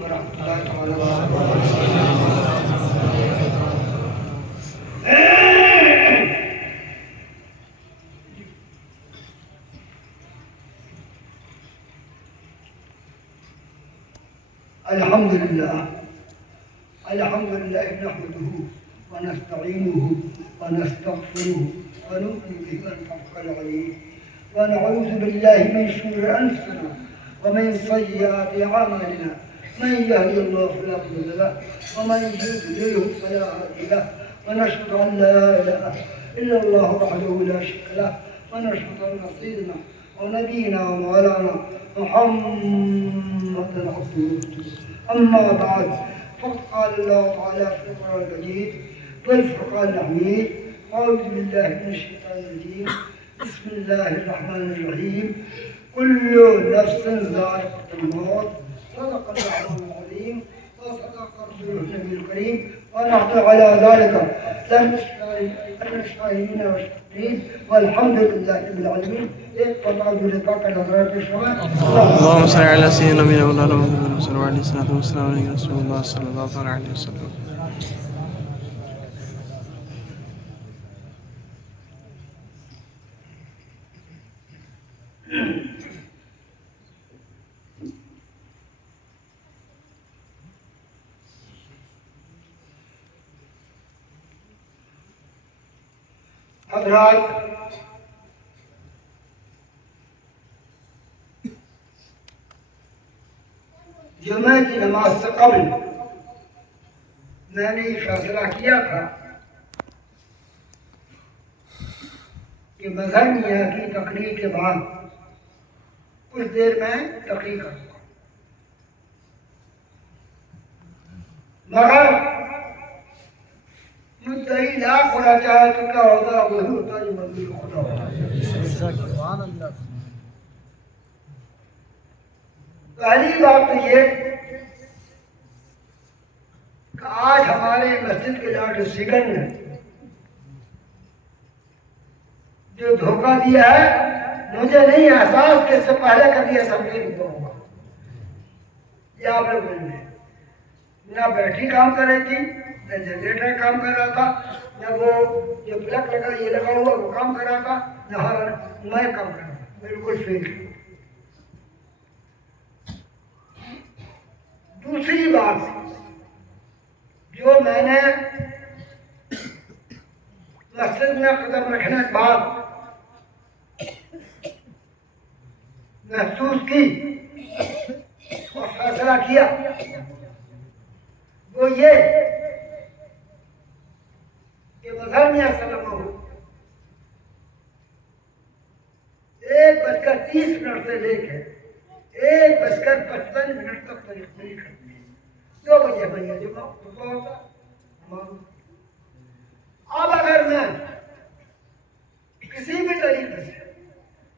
ورحمۃ اللہ تعالی وبرکاتہ۔ الحمد لله نحمده ونستعينه ونستغفره ونؤمن به ونتوكل عليه ونعوذ بالله من شرور أنفسنا ومن سيئات أعمالنا، من يهدي الله فلا مضل له ومن يضلل فلا هادي له، ونشهد أن لا إله إلا الله وحده لا شريك له، ونشهد أن سيدنا ونبينا ومولانا محمدا عبده ورسوله. أما بعد، فقد قال الله تعالى في القرآن المجيد والفرقان الحميد: أعوذ بالله من الشيطان الرجيم، بسم الله الرحمن الرحيم، كل نفس ذائقة الموت، صدق الله العظيم وصدق رسوله النبي الكريم، ونحن على ذلك للشاهدين والشاكرين، والحمد لله رب العالمين. اللهم صل على سيدنا مولانا محمد صلى الله عليه وسلم على رسول الله صلى الله عليه وسلم. حضرات، جمعہ کی نماز سے قبل میں نے یہ فیصلہ کیا تھا کہ مظہر میاں کی تقریر کے بعد کچھ دیر میں تقریر کروں گا، مگر مدعی لاکھ ہونا چاہے تو کیا ہوگا؟ وہی ہوتا جو منظور خدا ہوگا۔ پہلی بات تو یہ کہ آج ہمارے مسجد کے لاڈ سگن نے جو دھوکہ دیا ہے، مجھے نہیں احساس کہ اس سے پہلے کبھی ایسا نہیں ہوگا۔ یہ آپ لوگ بولیں، نہ بیٹری کام کر رہی تھی، نہ جنریٹر کام کر رہا تھا، نہ وہ جو پلگ لگا یہ لگا ہوا وہ کام کر رہا تھا، نہ میں کام کر رہا تھا، بالکل فیل۔ دوسری بات جو میں نے مسجد میں قدم رکھنے کے بعد محسوس کی اور فیصلہ کیا وہ یہ کہ مظہر میاں صلی اللہ علیہ وسلم 1:30 سے لے کے 1:55 تک تقریر کرتی ہے۔ 2 بجے بھیا جمعہ خطبہ ہوتا ہے۔ اب اگر میں کسی بھی طریقے سے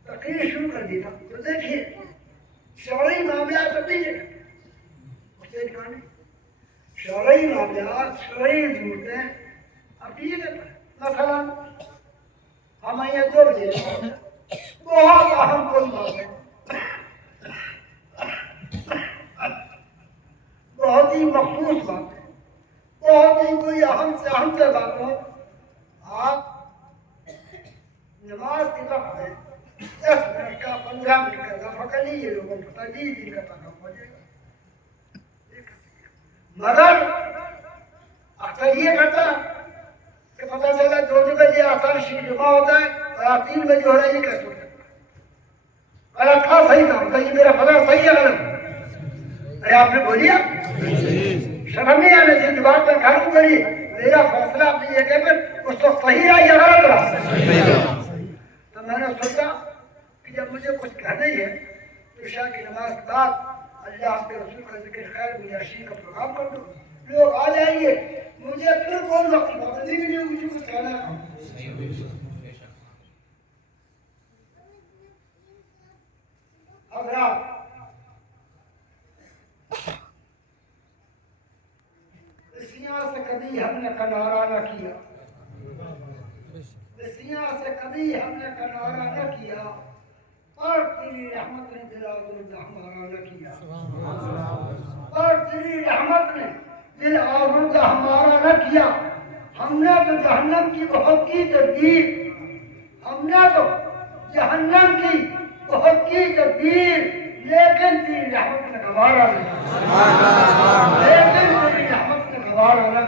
تقریر شروع کر دیتا تو دیکھیے شرعی معاملات اب نہیں جگہ شرعی معاملات، شرعی ضرورتیں اب یہ جگہ۔ مثلا ہم آئیے 2 بجے بہت اہم کوئی بات ہے، بہت ہی مخصوص بات ہے، بہت ہی کوئی اہم سے اہم سے بات ہو، آپ نماز کے وقت میں 10 منٹ کا 15 منٹ کا اضافہ کر لیجیے، لوگوں کو پتہ 20 دن کا تنخواہ ہو جائے گا۔ مگر اکثر یہ کرتا کہ پتہ چلا 2 بجے آسان شریف جمعہ ہوتا ہے اور آپ 3 بجے ہو رہا ہے، یہ کیسے ہو سکتا ہے؟ غلط تھا صحیح تھا، یہ میرا فضا صحیح ہے غلط؟ ارے آپ نے بولیا شرم نہیں آنے چاہیے، بات میں کھڑوں کریے، میرا فیصلہ اپنی جگہ پر اس وقت صحیح رہا یا غلط رہا؟ تو میں نے سوچا کہ جب مجھے کچھ کہنا ہی ہے تو عشاء کی نماز کے بعد اللہ کے رسول کا ذکر خیر مجاشین کا پروگرام کر دو، لوگ آ جائیں گے، مجھے پھر کون وقت پابندی بھی نہیں ہوگی، مجھے کچھ کہنا ہے۔ حضرات، رسیاں سے کبھی ہم نے کنارہ نہ کیا، رسیاں سے کبھی ہم نے کنارہ نہ کیا، اور تیری رحمت نے دلا ہمارا نہ کیا، اور رحمت نے دل آلودہ ہمارا نہ کیا. ہم نے تو جہنم کی بہت کی تدبیر. ہم نے تو جہنم کی بہت کی تدبیر. لیکن تیری رحمت نے گوارا نہیں. لیکن تیری رحمت نے گوارا نہ.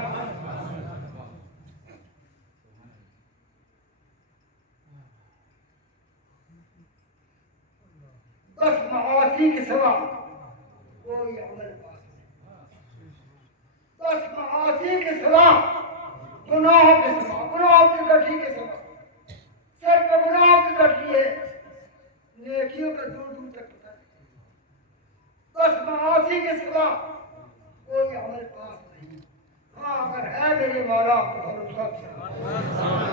بس معاصی کے سوا کوئی عمل پاس نہیں. بس معاصی کے سوا گناہوں کے سوا گناہوں کی گٹھی کے سوا سر پہ گناہوں کی گٹھی ہے. نیکیوں کا دور دور تک پتہ نہیں. بس معاصی کے سوا کوئی عمل پاس نہیں. ہاں اگر ہے میرے مولا تو بھروسہ کیا.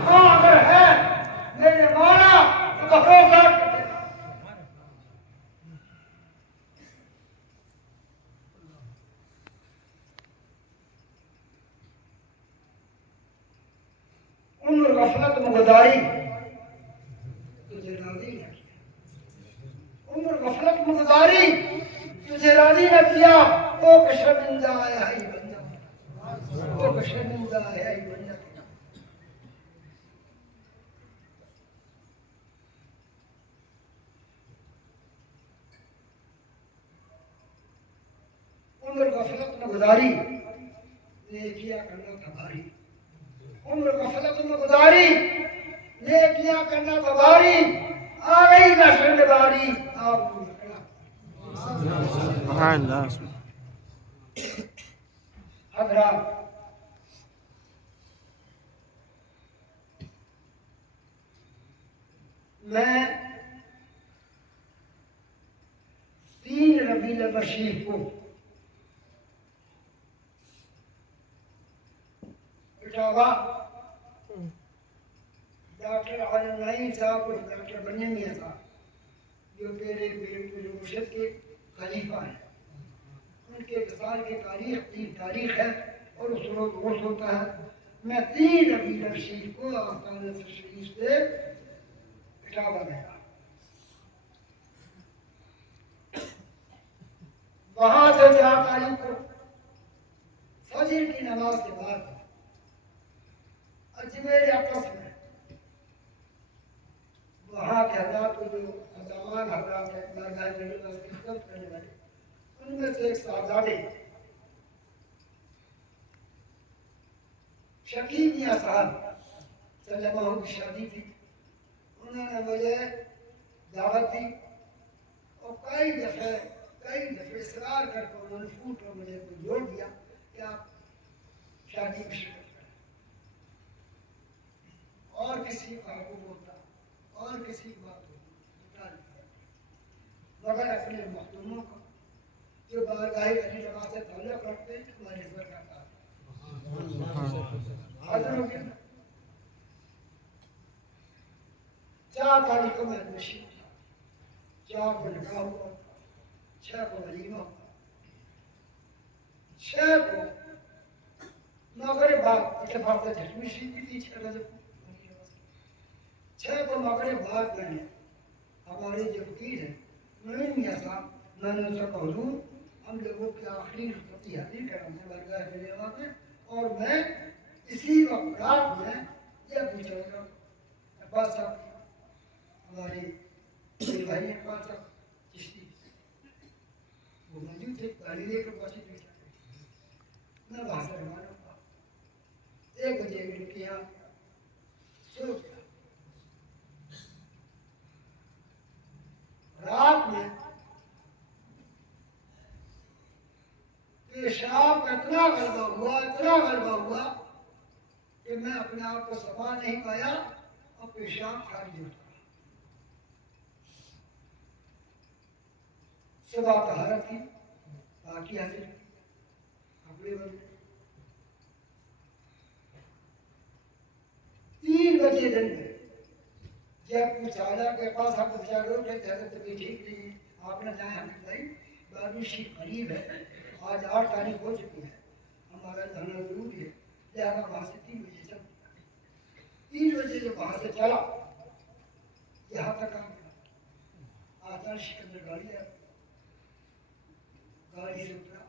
ہاں اگر ہے میرے مولا تو بھروسہ کیا. عمر غفلت میں گزاری تجھے راضی نہ کیا. عمر غفلت میں گزاری تجھے راضی نہ کیا. او کہ شرمندہ ہے ای بندہ. او کہ شرمندہ ہے ای بندہ. عمر غفلت میں گزاری نیکیاں کرنا تھا بھاری. عمر غفلت میں گزاری نیکیاں کرنا تھا بھاری. آ گئی نشر باری آپ کو نکلا. سبحان اللہ. حضرات میں 3 ربیع الاول شریف کو اٹاوا ڈاکٹر عالم نعیم صاحب اور ڈاکٹر بنی میاں صاحب جو میرے مرشد کے خلیفہ ہیں ان کے وصال کی تاریخ ہے اور اس روز عرس ہوتا ہے. میں 3 ربیع الاول شریف کو آستانہ شریف سے اٹاوا گیا. وہاں سے 4 تاریخ کو فجر کی نماز کے بعد اجمیر اقص میں وہاں کے حضرات کو جو خدامان حضرات ہیں بارگاہ نبی پاک کی خدمت کرنے والے ان میں سے ایک صاحبزادے شکیب میاں صاحب سلمہ کی شادی تھی. انہوں نے مجھے دعوت دی اور کئی دفعے اصرار کر کے انہوں نے پھوٹ اور مجھے جوڑ دیا کہ آپ شادی میں شرکت کریں. اور کسی کا حکم ہوتا اور کسی کی بات ہوتی مگر اپنے مخدوموں کو جو بارگاہ علی رضا سے تعلق رکھتے ہیں ہماری عزت کرتا ہے. حاضر ہو گیا 4 تاریخ کو میں نشین تھا. 4 کو نکاح ہوا. 6 کو ولیمہ ہوا. 6 کو مغرب بعد اتفاق سے جھٹمی شریف بھی تھی 6 بجے. 6 کو مغرب بعد میں نے ہمارے جو فقیر ہیں معین میاں صاحب میں نے ان سے کہا حضور ہم لوگوں کی آخری رخصتی حاضر کرانے بارگاہ علی رضا میں اور میں اسی وقت رات میں یہ پوچھ رہا تھا عباس صاحب ہمارے میرے بھائی عباس صاحب چشتی وہ موجود تھے گاڑی لے کر پہنچے تھے. میں وہاں سے روانہ ہوا. 1 بجے ان کے یہاں سو گیا. رات میں پیشاب اتنا غلبہ ہوا کہ میں اپنے آپ کو صفا نہیں پایا اور پیشاب خارج ہوتا. صبح طہارت کی باقی حاضر کپڑے بدلے. 3 بجے دن میں جب پوچھا کے پاس آپ بچارے اٹھے تھے حضرت بھی ٹھیک نہیں آپ نہ جائیں ہم بھائی 12ویں شریف قریب ہے. آج 8 تاریخ ہو چکی ہے. ہمارا جانا ضروری ہے. لہٰذا وہاں سے 3 بجے چل 3 بجے جب وہاں سے چلا یہاں تک آ گیا. آتا شکندر گاڑی سے اترا.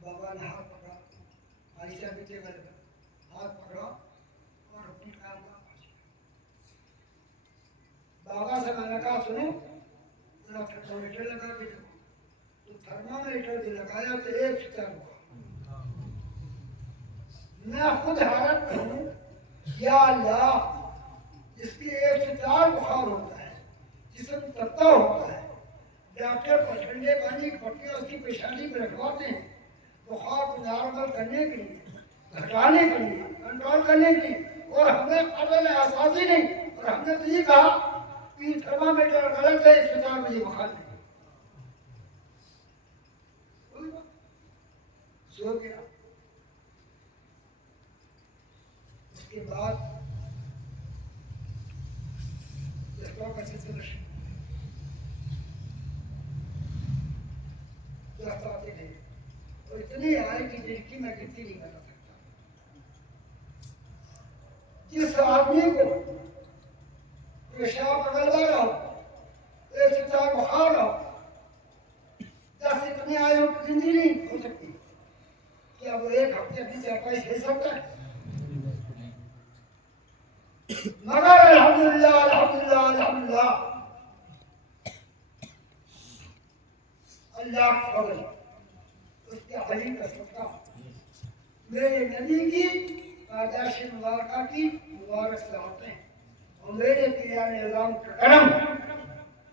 بابا بابا نے ہاتھ پکڑا، عائشہ بیٹے والے ہاتھ پکڑا اور اپنی کام کا بابا سے میں نے کہا سنو ذرا تھرمامیٹر لگا کے دیکھو، تو تھرمامیٹر بھی لگایا تو 104 ہوا۔ میں خود حیرت میں ہوں، یا اللہ جس کی 104 بخار ہوتا ہے، جسم تپتا ہوتا ہے، ڈاکٹر کو ٹھنڈے پانی کی پٹیاں اس کی پیشانی پہ رکھواتے ہیں بخار کو نارمل کرنے کے لیے، گھٹانے کے لیے، کنٹرول کرنے کے لیے، اور ہمیں قبل احساس ہی نہیں، اور ہم نے تو یہ کہا کہ تھرمامیٹر غلط ہے، 104 بجے بخار نہیں۔ سو گیا۔ اس کے بعد دستوں کا سلسلہ دست آتے گئے اور اتنی آئے کہ جن کی میں گنتی نہیں کر سکتا۔ جس آدمی کو پیشاب غلبہ رہا، 104 بخار رہا، 10 اتنی آئے کی زندگی نہیں ہو سکتی، کیا وہ ایک ہفتے اپنی چارپائی سہ سکتا ہے؟ مگر الحمدللہ الحمدللہ الحمدللہ اللہ کا فضل، اس کے حلیم کا صدقہ، میرے نبی کی پیدائش مبارکہ کی مبارک صلاتیں اور میرے پیران اعظام کا کرم،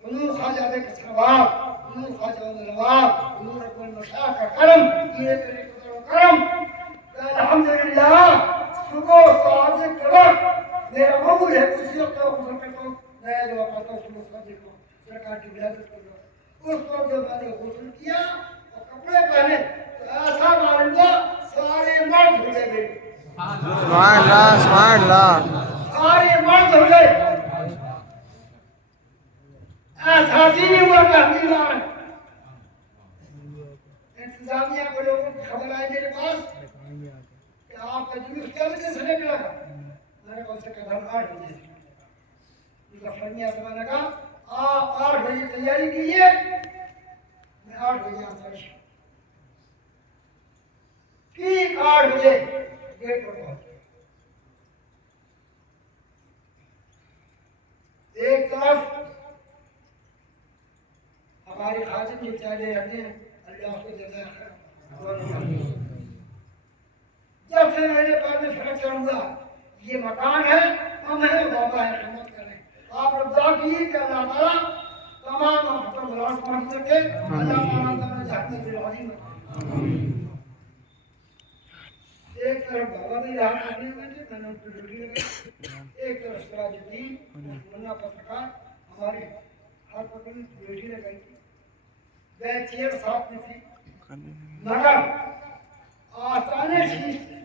حضور خواجہ کے ثواب، حضور خواجہ نواب، حضور رب المشاہ کا کرم، یہ تیرے قدر و کرم کہ الحمدللہ صبح صادق کے وقت میرا معمول ہے اسی وقت میں غسل کرتا ہوں، نیا دعا کرتا ہوں صبح صادق کو سرکار کی ولادت کر رہا ہوں۔ اس وقت جب میں نے غسل کیا اور کپڑے پہنے تو ایسا معلوم ہوا سارے مرد ہو گئے میرے، سبحان اللہ سبحان اللہ۔ سارے مرد ہو گئے، احساس ہی نہیں ہوا کہ ہم بیمار ہیں۔ انتظامیہ کو لوگوں کی خبر آئی میرے پاس کہ آپ کا جلوس کیا بجے سے نکلا تھا، میں نے کہا سے قدم 8 بجے سے۔ مظفرمیہ سے میں نے کہا آپ 8 بجے تیاری کیجیے، میں 8 بجے آتا ہوں۔ ٹھیک 8 بجے گیٹ پر پہنچ گئے۔ ایک طرف ہمارے خادم جو چالے رہتے ہیں، اللہ اس کو جزائے خیر، جب سے میرے پاس میں فرق چڑھوں گا یہ مکان ہے، ہم ہیں بابا ہے، خدمت کریں۔ آپ رب دعا کیجیے کہ اللہ تعالیٰ تمام فتح مراز پڑھ سکے، اللہ تعالیٰ تمہیں جہنم سے راضی نہ کرے۔ ایک طرف بابا بھی رہا کرنے میں تھے، میں نے ان کو ڈیوٹی لگائی، ایک طرف سراج الدین منا پترکار ہمارے ہاتھ پکڑ میں ڈیوٹی لگائی تھی، گئے چیئر ساتھ میں تھی، مگر آستانے شریف سے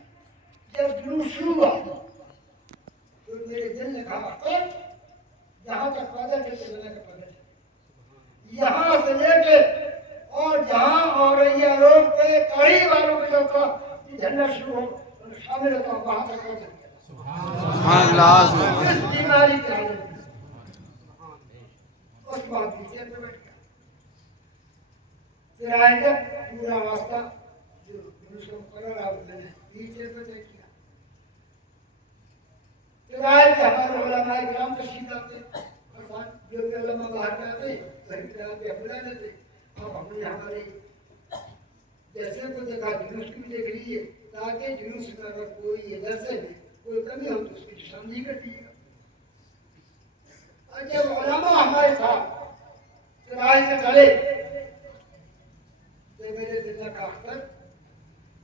جب جلوس شروع ہوا تو میرے دل نے کہا اختر جہاں تک پیدل چلتے جانے کا پیدل چلتے، یہاں سے لے کے اور جہاں اور یہ روڈ پہ کئی والوں کے جو تھا جھنڈا شروع ہو شامل ہوتا ہوں وہاں تک پہنچ گیا۔ سبحان اللہ سبحان اس بیماری کے حالت میں اس بات کی چیئر پہ بیٹھ گیا، پھر آئے گا پورا راستہ جو جلوس کا مقرر آپ نے چیئر پہ طے کیا، پھر آئے کہ ہمارے علماء کرام تشریف لاتے اور جو کہ علماء باہر میں آتے وہیں پہ آپ کے بلا دیتے، اب ہم نے ہمارے جیسے کو دیکھا جلوس کی بھی دیکھ لیجیے تاکہ جلوس میں اگر کوئی یہ درسے میں کوئی کمی ہو تو اس کی نشاندہی کر دیجیے گا۔ اور جب علماء ہمارے ساتھ چرائے سے چلے تو میرے دل کا اختر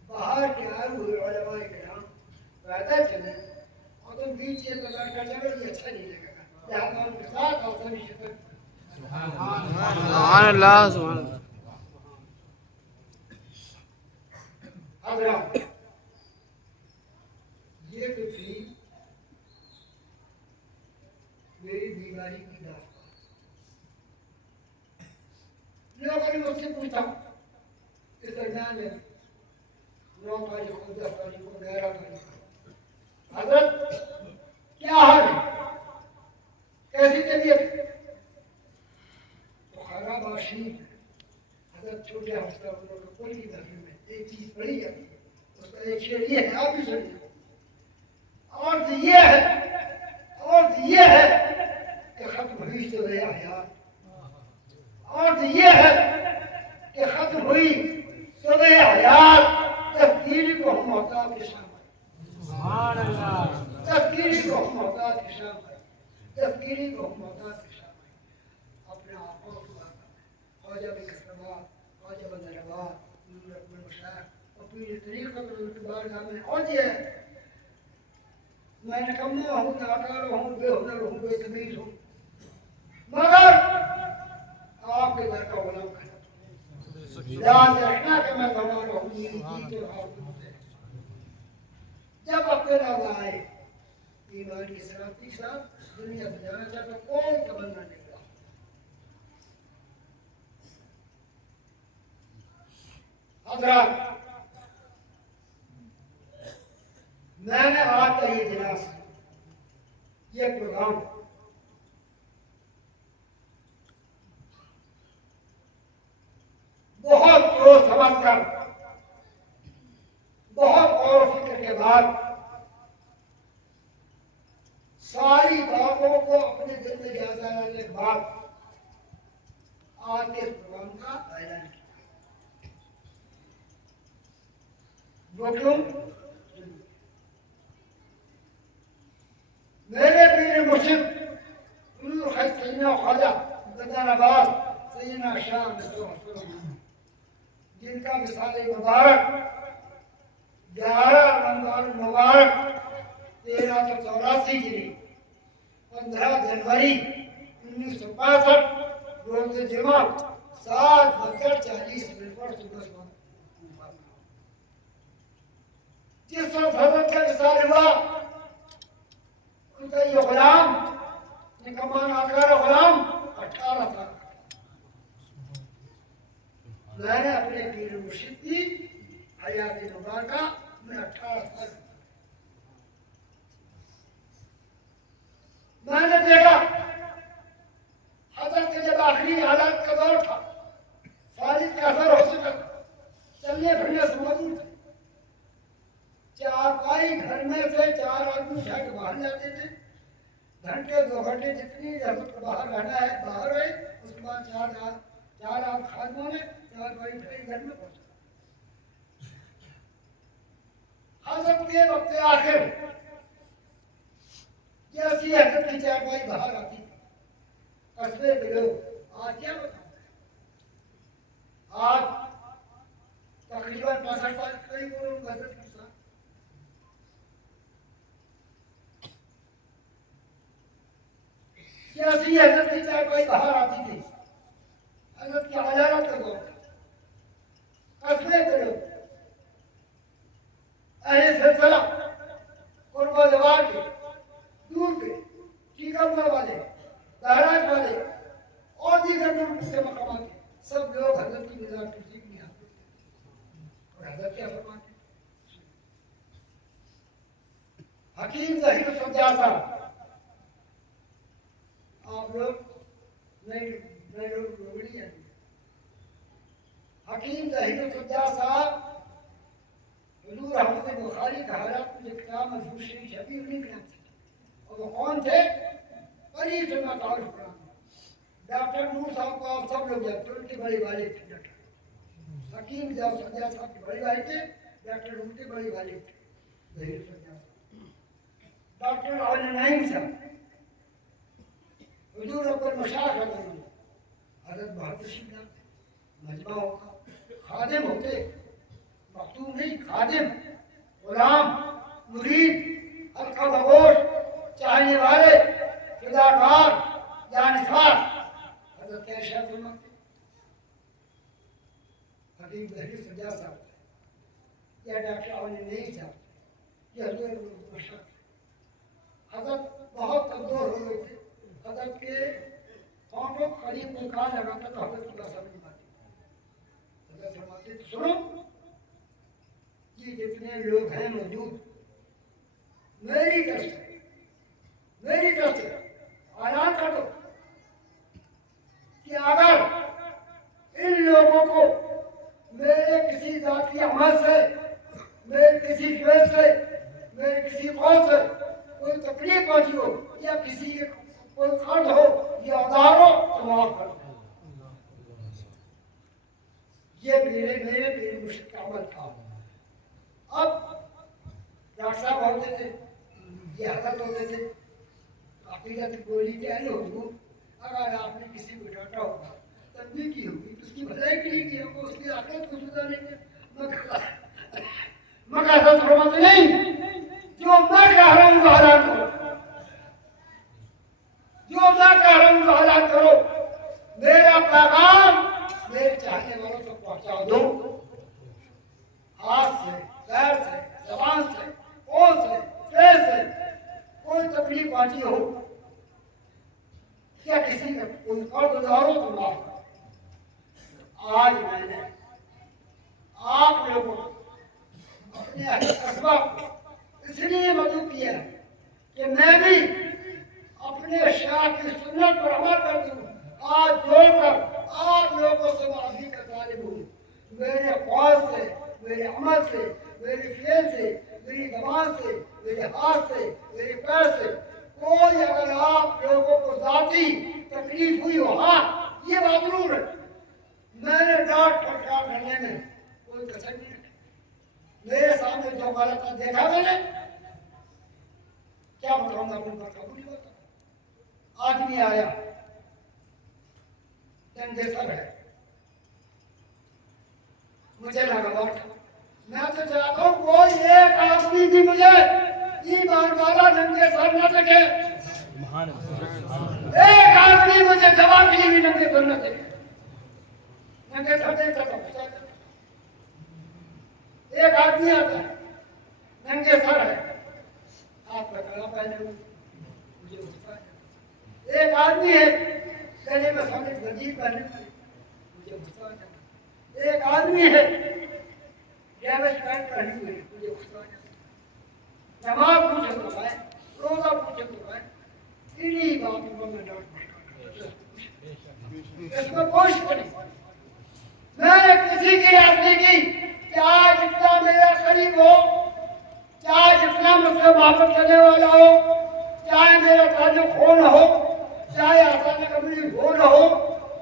باہر کے آئے ہوئے علماء کرام پیدل چلے اور تم بیچ یہ لگا کر چلو یہ اچھا نہیں لگے گا، لہٰذا ان کے ساتھ آپ سبھی شکر سبحان اللہ سبحان اللہ۔ حضرات یہ تو تھی میری بیماری کی داستان۔ لوگوں نے مجھ سے پوچھا اس درمیان میں 9 تاریخ کو 10 تاریخ کو 11 تاریخ کو حضرت کیا حال ہے، کیسی طبیعت؟ تو خراب آشین حضرت چھوٹے ہسپتال کوئی بھی دفعہ میں ایک چیز پڑھی جاتی ہے، اس کا ایک شعر یہ ہے، آپ بھی سنیے، اور یہ ہے کہ ختم ہوئی صبح حیات، اور یہ ہے کہ ختم ہوئی صبح حیات، تفکیری کو ہم محتاج کے شام آئے، تفکیری کو ہم محتاج کے شام آئے، تفکیری کو ہم محتاج کے شام آئے، اپنے آنکھوں کو خواجہ بن کسروا، خواجہ بن روا، نور اکمل مشاعر اور پیر طریقت اعتبار میں، اور یہ ہے میں نکما ہوں، ناکار ہوں، بے ہنر ہوں، بے تمیز ہوں، مگر آپ کے گھر کا غلام کھڑا، یاد رکھنا کہ میں تمہارا ہوں، میری جیت اور ہار تم سے، جب اپنے نام آئے ایمان کی سلامتی کے ساتھ دنیا سے جانا چاہتا، کوئی تمنا نہیں رہا۔ حضرات، میں نے آپ کا یہ اجلاس، یہ پروگرام بہت سوچ سمجھ کر، بہت غور و فکر کے بعد، ساری باتوں کو اپنے دل میں جائزہ لینے کے بعد آج کے پروگرام کا اعلان کیا۔ وہ کیوں؟ میرے پیر مرشد حضور سیدنا خواجہ بدر آباد سیدنا شاہ جن کا مثال مبارک 11 رمضان المبارک 1384 ہجری 15 جنوری 1965 روز جمعہ 7:40 پر صبح جس وقت حضرت کا وصال ہوا، ان کا یہ غلام نکما ناکارہ غلام 18 سال کا، میں نے اپنے پیر مرشد کی حیات مبارکہ میں 18 سال میں نے دیکھا حضرت کے جب آخری حالات کا دور تھا، فالد کا اثر ہو چکا تھا، چلنے پھرنے سے موجود تھے، چارپائی گھر میں سے 4 آدمی اٹھا کے باہر جاتے تھے، گھنٹے 2 گھنٹے جتنی حضرت کو باہر رہنا ہے باہر رہے، اس کے بعد 4 خادموں نے 4 بھائی گھر میں پہنچا۔ حضرت کے وقت آخر جیسی حضرت کی 4 بھائی باہر آتی تھی، قصبے کے لوگ آج کیا بتاؤں، آج تقریباً 65 سال قریب لوگ حضرت کے ساتھ، جیسی حضرت کی 4 بھائی باہر آتی تھی، حضرت کی عدالت کا دور تھا، قصبے کے لوگ، اہل سلسلہ، قرب و جوار کے، دور کے، ٹیکمگڑھ والے، بہرائچ والے اور دیگر دور کے مقامات کے سب لوگ حضرت کی مزار تشریف میں آتے تھے، اور حضرت کیا فرماتے؟ حکیم ظہیر السجاد صاحب، آپ لوگ نئے لوگ لوگڑی ہیں، حکیم ظہیر السجاد صاحب حضور احمد بخاری کا حالات میں کتاب مشہور شریف شبیر نہیں بنا تھے، اور وہ کون تھے؟ قریب سے میں تعارف کرا دوں، ڈاکٹر نور صاحب کو آپ سب لوگ جانتے ہیں، ان کے بڑے والد تھے ڈاکٹر حکیم ظہیر السجاد صاحب کے بڑے بھائی تھے، ڈاکٹر ان کے بڑے والد تھے ظہیر السجاد صاحب، ڈاکٹر علی نعیم صاحب، حضور اکبر مشاعر حضرت بہادر شیخ مجمع ہوتا، خادم ہوتے، مختوم نہیں، خادم، غلام، مرید، حلقہ بگوش، چاہنے والے، فداکار، جانثار، حضرت کیا ارشاد فرماتے؟ حکیم ظہیر السجاد صاحب یا ڈاکٹر علی نعیم صاحب یا حضور مشاعر، حضرت بہت کمزور ہو گئے تھے، حضرت کے ہونٹوں قریب میں کان لگاتا تو حضرت کی بات سمجھ پاتی، حضرت فرماتے تو سنو، یہ جتنے لوگ ہیں موجود، میری طرف سے اعلان کر دو کہ اگر ان لوگوں کو میرے کسی ذاتی عمل سے، میرے کسی فیل سے، میرے کسی قول سے کوئی تکلیف پہنچی ہو یا کسی کے کوئی خرد ہو یا ادار ہو تو معاف کر دو۔ یہ میرے مرشد کا عمل تھا۔ اب ڈاکٹر صاحب ہوتے تھے، یہ حضرت ہوتے تھے، عقیدت گولی تیاری ہوگی، اگر آپ نے کسی کو ڈانٹا ہوگا، تنبیہ کی ہوگی، اس کی بھلائی کے لیے کیا ہوگا، اس کی آخرت کو سدھارنے کے مگر حضرت فرماتے نہیں، جو میں کہہ رہا ہوں وہ حالات کرو، جو میں کہہ رہا ہوں وہ حالات کرو، میرا پیغام میرے چاہنے والوں تک پہنچا دو، ہاتھ سے، پیر سے، زبان سے، قول سے، فعل سے کوئی تکلیف پہنچی ہو یا کسی کا کوئی قرض ادارو تو معاف کرو۔ آج میں نے آپ لوگوں کو اپنے قصبہ کو اس لیے مدعو کیا ہے کہ میں بھی اپنے شاہ کی سنت پر عمل کرتی ہوں، آج جوڑ کر آپ لوگوں سے معافی کا طالب ہوں۔ میرے قول سے، میرے عمل سے، میرے فعل سے، میری زبان سے، میرے ہاتھ سے، میرے پیر سے کوئی اگر آپ لوگوں کو ذاتی تکلیف ہوئی ہو، ہاں یہ بات ضرور ہے، میں نے ڈانٹ پھٹکار کرنے میں کوئی کسر نہیں رکھی۔ میرے سامنے جو غلط دیکھا میں نے کیا بتاؤں گا، اپنے پر قبول نہیں ہوتا۔ آدمی آیا ننگے سر ہے، مجھے لگا بیٹھا، میں تو چاہتا ہوں کوئی ایک آدمی بھی مجھے ایمان والا ننگے سر نہ دیکھے، ایک آدمی مجھے دوا کے لیے بھی ننگے سر نہ دیکھے۔ ننگے سر دیکھتا تو غصہ آتا۔ ایک آدمی آتا ہے ننگے سر ہے، آپ کا کڑا پہنے ہوئے، مجھے غصہ آتا۔ ایک آدمی ہے گلے میں سامنے زنجیر پہنے ہوئے، مجھے غصہ آتا۔ ایک آدمی ہے ڈیمیج پینٹ پہنے ہوئے، مجھے غصہ آتا۔ نماز پوچھے تو ہے، روزہ پوچھے تو ہے، انہی باتوں کو میں ڈانٹ پڑتا۔ اس میں کوئی شک نہیں، میں نے کسی کی یاد نہیں کی کہ آج جتنا میرا قریب ہو، چاہے جتنا مجھ سے محبت کرنے والا ہو، چاہے میرا تعلق ہو نہ ہو، چاہے آسان قبری ہو نہ ہو،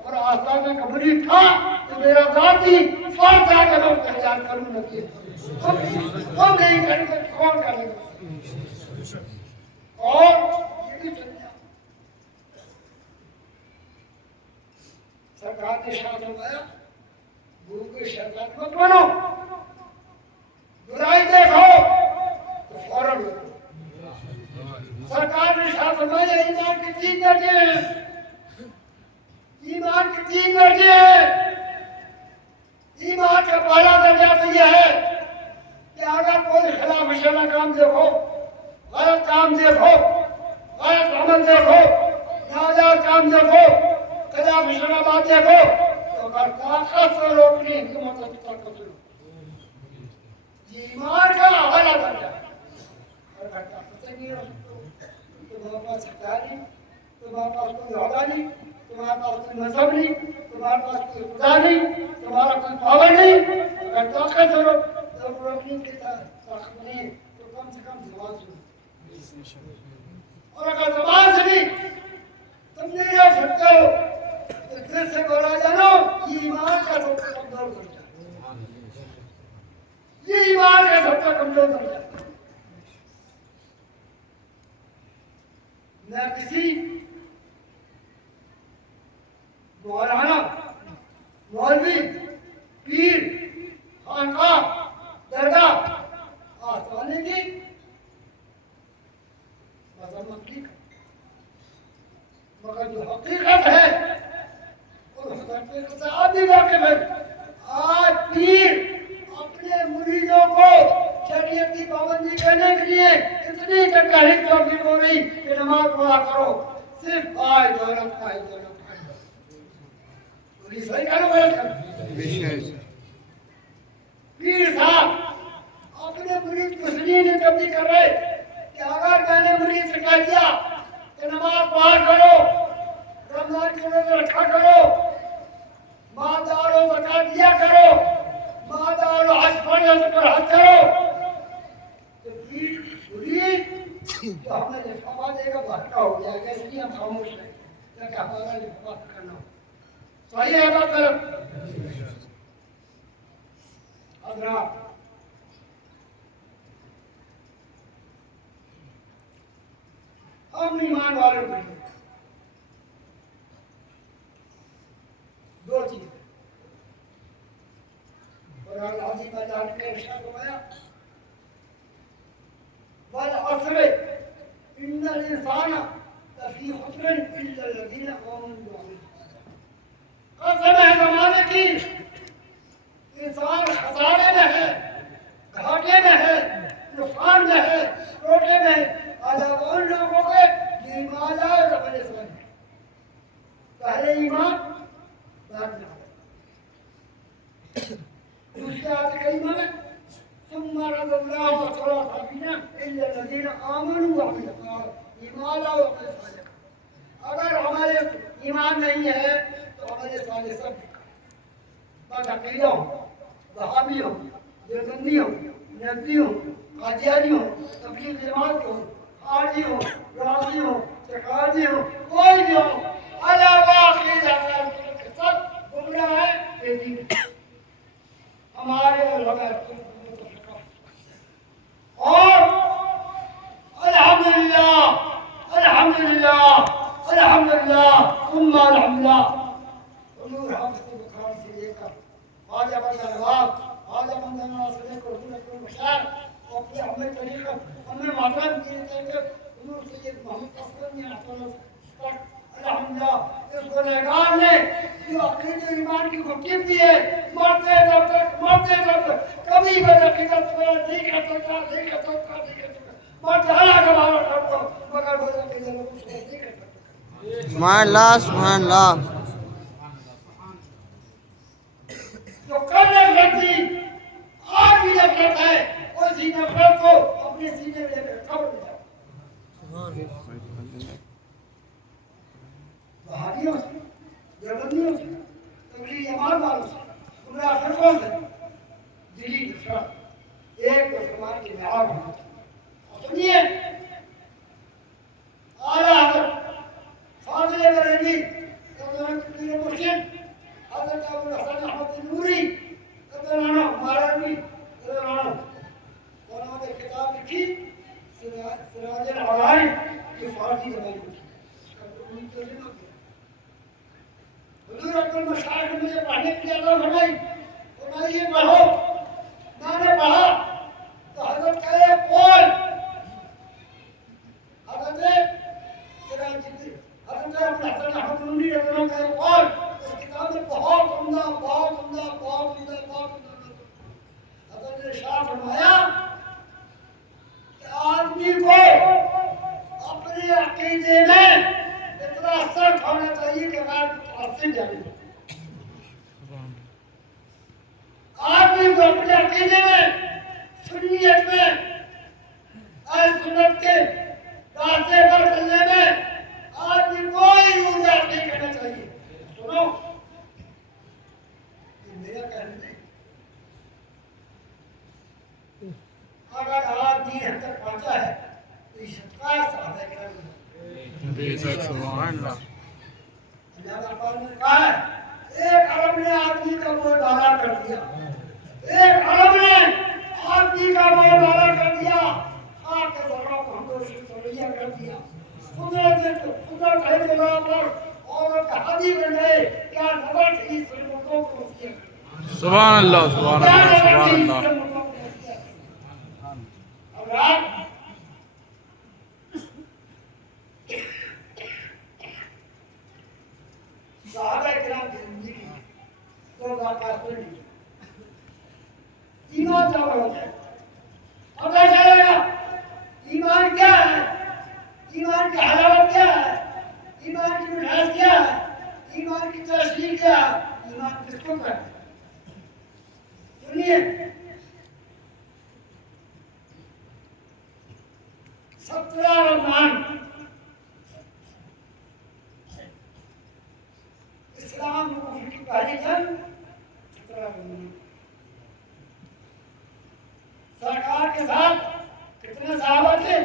اور آسان قبری تھا تو میرا ذاتی فرض ہے کہ میں اس کا خیال کروں نہ کیے۔ تم نہیں کریں گے کون کرے گا؟ اور یہ بھی چلتا سرکار نے شاہ فرمایا، گرو کے شیطان مت بنو، برائی دیکھو تو فوراً روکو۔ سرکار نے شاہ فرمایا ایمان کی 3 درجے ہیں، ایمان کی 3 درجے ہیں۔ ایمان کا پہلا درجہ تو یہ ہے کہ اگر کوئی خلاف شرع کام دیکھو، غلط کام دیکھو، غلط عمل دیکھو، ناجائز کام دیکھو، خلاف شرع بات دیکھو تو اگر طاقت سے روکنے کی مدد طاقت سے روکو۔ یہ ایمان کا اعلیٰ درجہ ہے۔ اگر طاقت سے نہیں روکو تو تمہارے پاس ہتھیار نہیں، تمہارے پاس کوئی عہدہ نہیں، تمہارے پاس کوئی مذہب نہیں، تمہارے پاس کوئی خدا نہیں، تمہارا کوئی پاور نہیں۔ اگر طاقت سے روکنے کی طاقت نہیں تو کم سے کم زبان سے روکو۔ اور اگر زبان سے بھی تم نہیں روک سکتے ہو تو دل سے بولا جانو یہ ایمان کا سب سے کمزور درجہ ہے، یہ ایمان کا سب سے کمزور درجہ ہے۔ نہ کسی مولانا، مولوی، پیر، خانقاہ، درگاہ آستانے کی مذمت نہیں کرتا، مگر جو حقیقت ہے اس حقیقت سے آپ بھی واقف ہیں۔ آج پیر اپنے مریدوں کو شریعت کی پابندی کرنے کے لیے اتنی تحریک توفیق ہو رہی کہ نماز پڑھا کرو، صرف آئے دولت آئے دولت آئے دولت۔ پوری صحیح کرو غلط کرو۔ پیر صاحب اپنے مرید کو اس لیے نہیں تبدیل کر رہے کہ اگر میں نے مرید سے کہہ دیا کہ نماز پڑھا کرو، رمضان کے روزے رکھا کرو، مالداروں زکات دیا کرو، مادہ اور حج پڑھنے پر حج کرو تو تو ہمیں لفافہ دے گا وہ ہٹا ہو جائے گا، اس لیے ہم خاموش ہیں تاکہ ہمارا لفافہ کرنا ہو. صحیح ہے بات غلط؟ حضرات ہم ایمان والوں کو دو چیزیں قرآن العظیم میں جان کے ارشاد فرمایا والعصر ان الانسان لفی خسر الا الذین آمنوا وعملوا الصالحات. قسم ہے زمانے کی، انسان خسارے میں ہے، گھاٹے میں ہے، نقصان میں ہے، روٹے میں ہے. عذاب ان لوگوں کے جو ایمان لائے اور عمل صالح، پہلے ایمان بعد میں عمل. دوسرے آیت کریمہ میں ثم رد اللہ صراطنا الا الذین آمنوا وعملوا الصالحات. ایمان لاؤ عمل صالح. اگر ہمارے ایمان نہیں ہے تو عمل صالح سب بیکار. بس عقیدہ ہو، وہابی ہو، دیوبندی ہو، نجدی ہو، قادیانی ہو، تبلیغ جماعت ہو، خارجی ہو، رافضی ہو، چکاردی ہو، کوئی بھی ہو، علاوہ عقیدہ کے سب گمراہ ہے، بے دین ہے. ہمارے علماء اور الحمدللہ الحمدللہ الحمدللہ ثم الحمدللہ. حضور حافظ بخاری سے لے کر خواجہ بندہ نواب، خواجہ بندہ نواز سے لے کر حضور مشاعر اور اپنے ہمیں طریقت ہمیں محترم کیے تھے حضور سید محمد اسلم نے الحمدللہ اس گنہگار نے جو عقیدہ ایمان کی گھٹی دی ہے، مرتے دب تک کبھی عقیدت پورا نہیں کر سکتا. مر جانا ہمارا ڈر تو مگر وہ عقیدہ کچھ نہیں کر سکتا. سبحان اللہ سبحان اللہ. جو کل نفرت تھی آج بھی نفرت ہے، اسی نفرت کو اپنے سینے میں لے کر قبر میں جاؤ. وہابیوں سے، دیوبندیوں سے، تبلیغ جماعت والوں سے، گمراہ فرقوں سے دلی نفرت ایک مسلمان کے معیار ہونا چاہیے. اور سنیے اعلیٰ حضرت فاضل بریلوی پیر مرشد حضرت ابو الحسن احمد نوری مہاراجی انہوں نے کتاب لکھی سراج العارف، یہ فارسی زبان میں حضور اکبر مشاعر نے مجھے پڑھنے کی اجازت فرمائی، فرمائی یہ پڑھو. میں نے پڑھا تو حضرت کا ایک قول، حضرت ابو الحسن احمد نوری رضی اللہ عنہ کا ایک قول اس کتاب میں بہت عمدہ بہت عمدہ بہت عمدہ بہت عمدہ. حضرت نے ارشاد فرمایا کہ آدمی کو اپنے عقیدے میں اتنا سخت ہونا چاہیے کہ غیر متعصب جانے. آدمی کو اپنے عقیدے میں، سنیت میں، اہل سنت کے راستے پر چلنے میں آدمی کوئی روزہ نہیں کرنا چاہیے. سنو یہ میرا کہنا نہیں، اگر آدمی حد تک پہنچا ہے تو یہ صدقہ صحابہ کرام سبحان اللہ. اللہ تعالیٰ نے کہا ہے ایک عرب نے آدمی کا بول بالا کر دیا، ایک عرب نے آدمی کا بول بالا کر دیا، خاک کے ذرہ کو ہم سویا کر دیا. قدرت ہے جگہ پر عورت حدی بن گئے، کیا نظر تھی اس مردوں کو وصیت کرنا. سبحان اللہ سبحان اللہ سبحان اللہ. اب رات صحابہ کرام کی زندگی دو واقعات پڑھ لیجیے. ایمان جب ہوتا ہے پتہ چلے گا ایمان کیا ہے، ایمان کی حلاوت کیا ہے، ایمان کی مٹھاس کیا ہے، ایمان کی تشریح کیا ہے، ایمان کس کو کہتے ہیں. سنیے 17 رمضان اسلام کو کی پہلی جنگ 17 رمضان کے ساتھ کتنے صحابہ تھے؟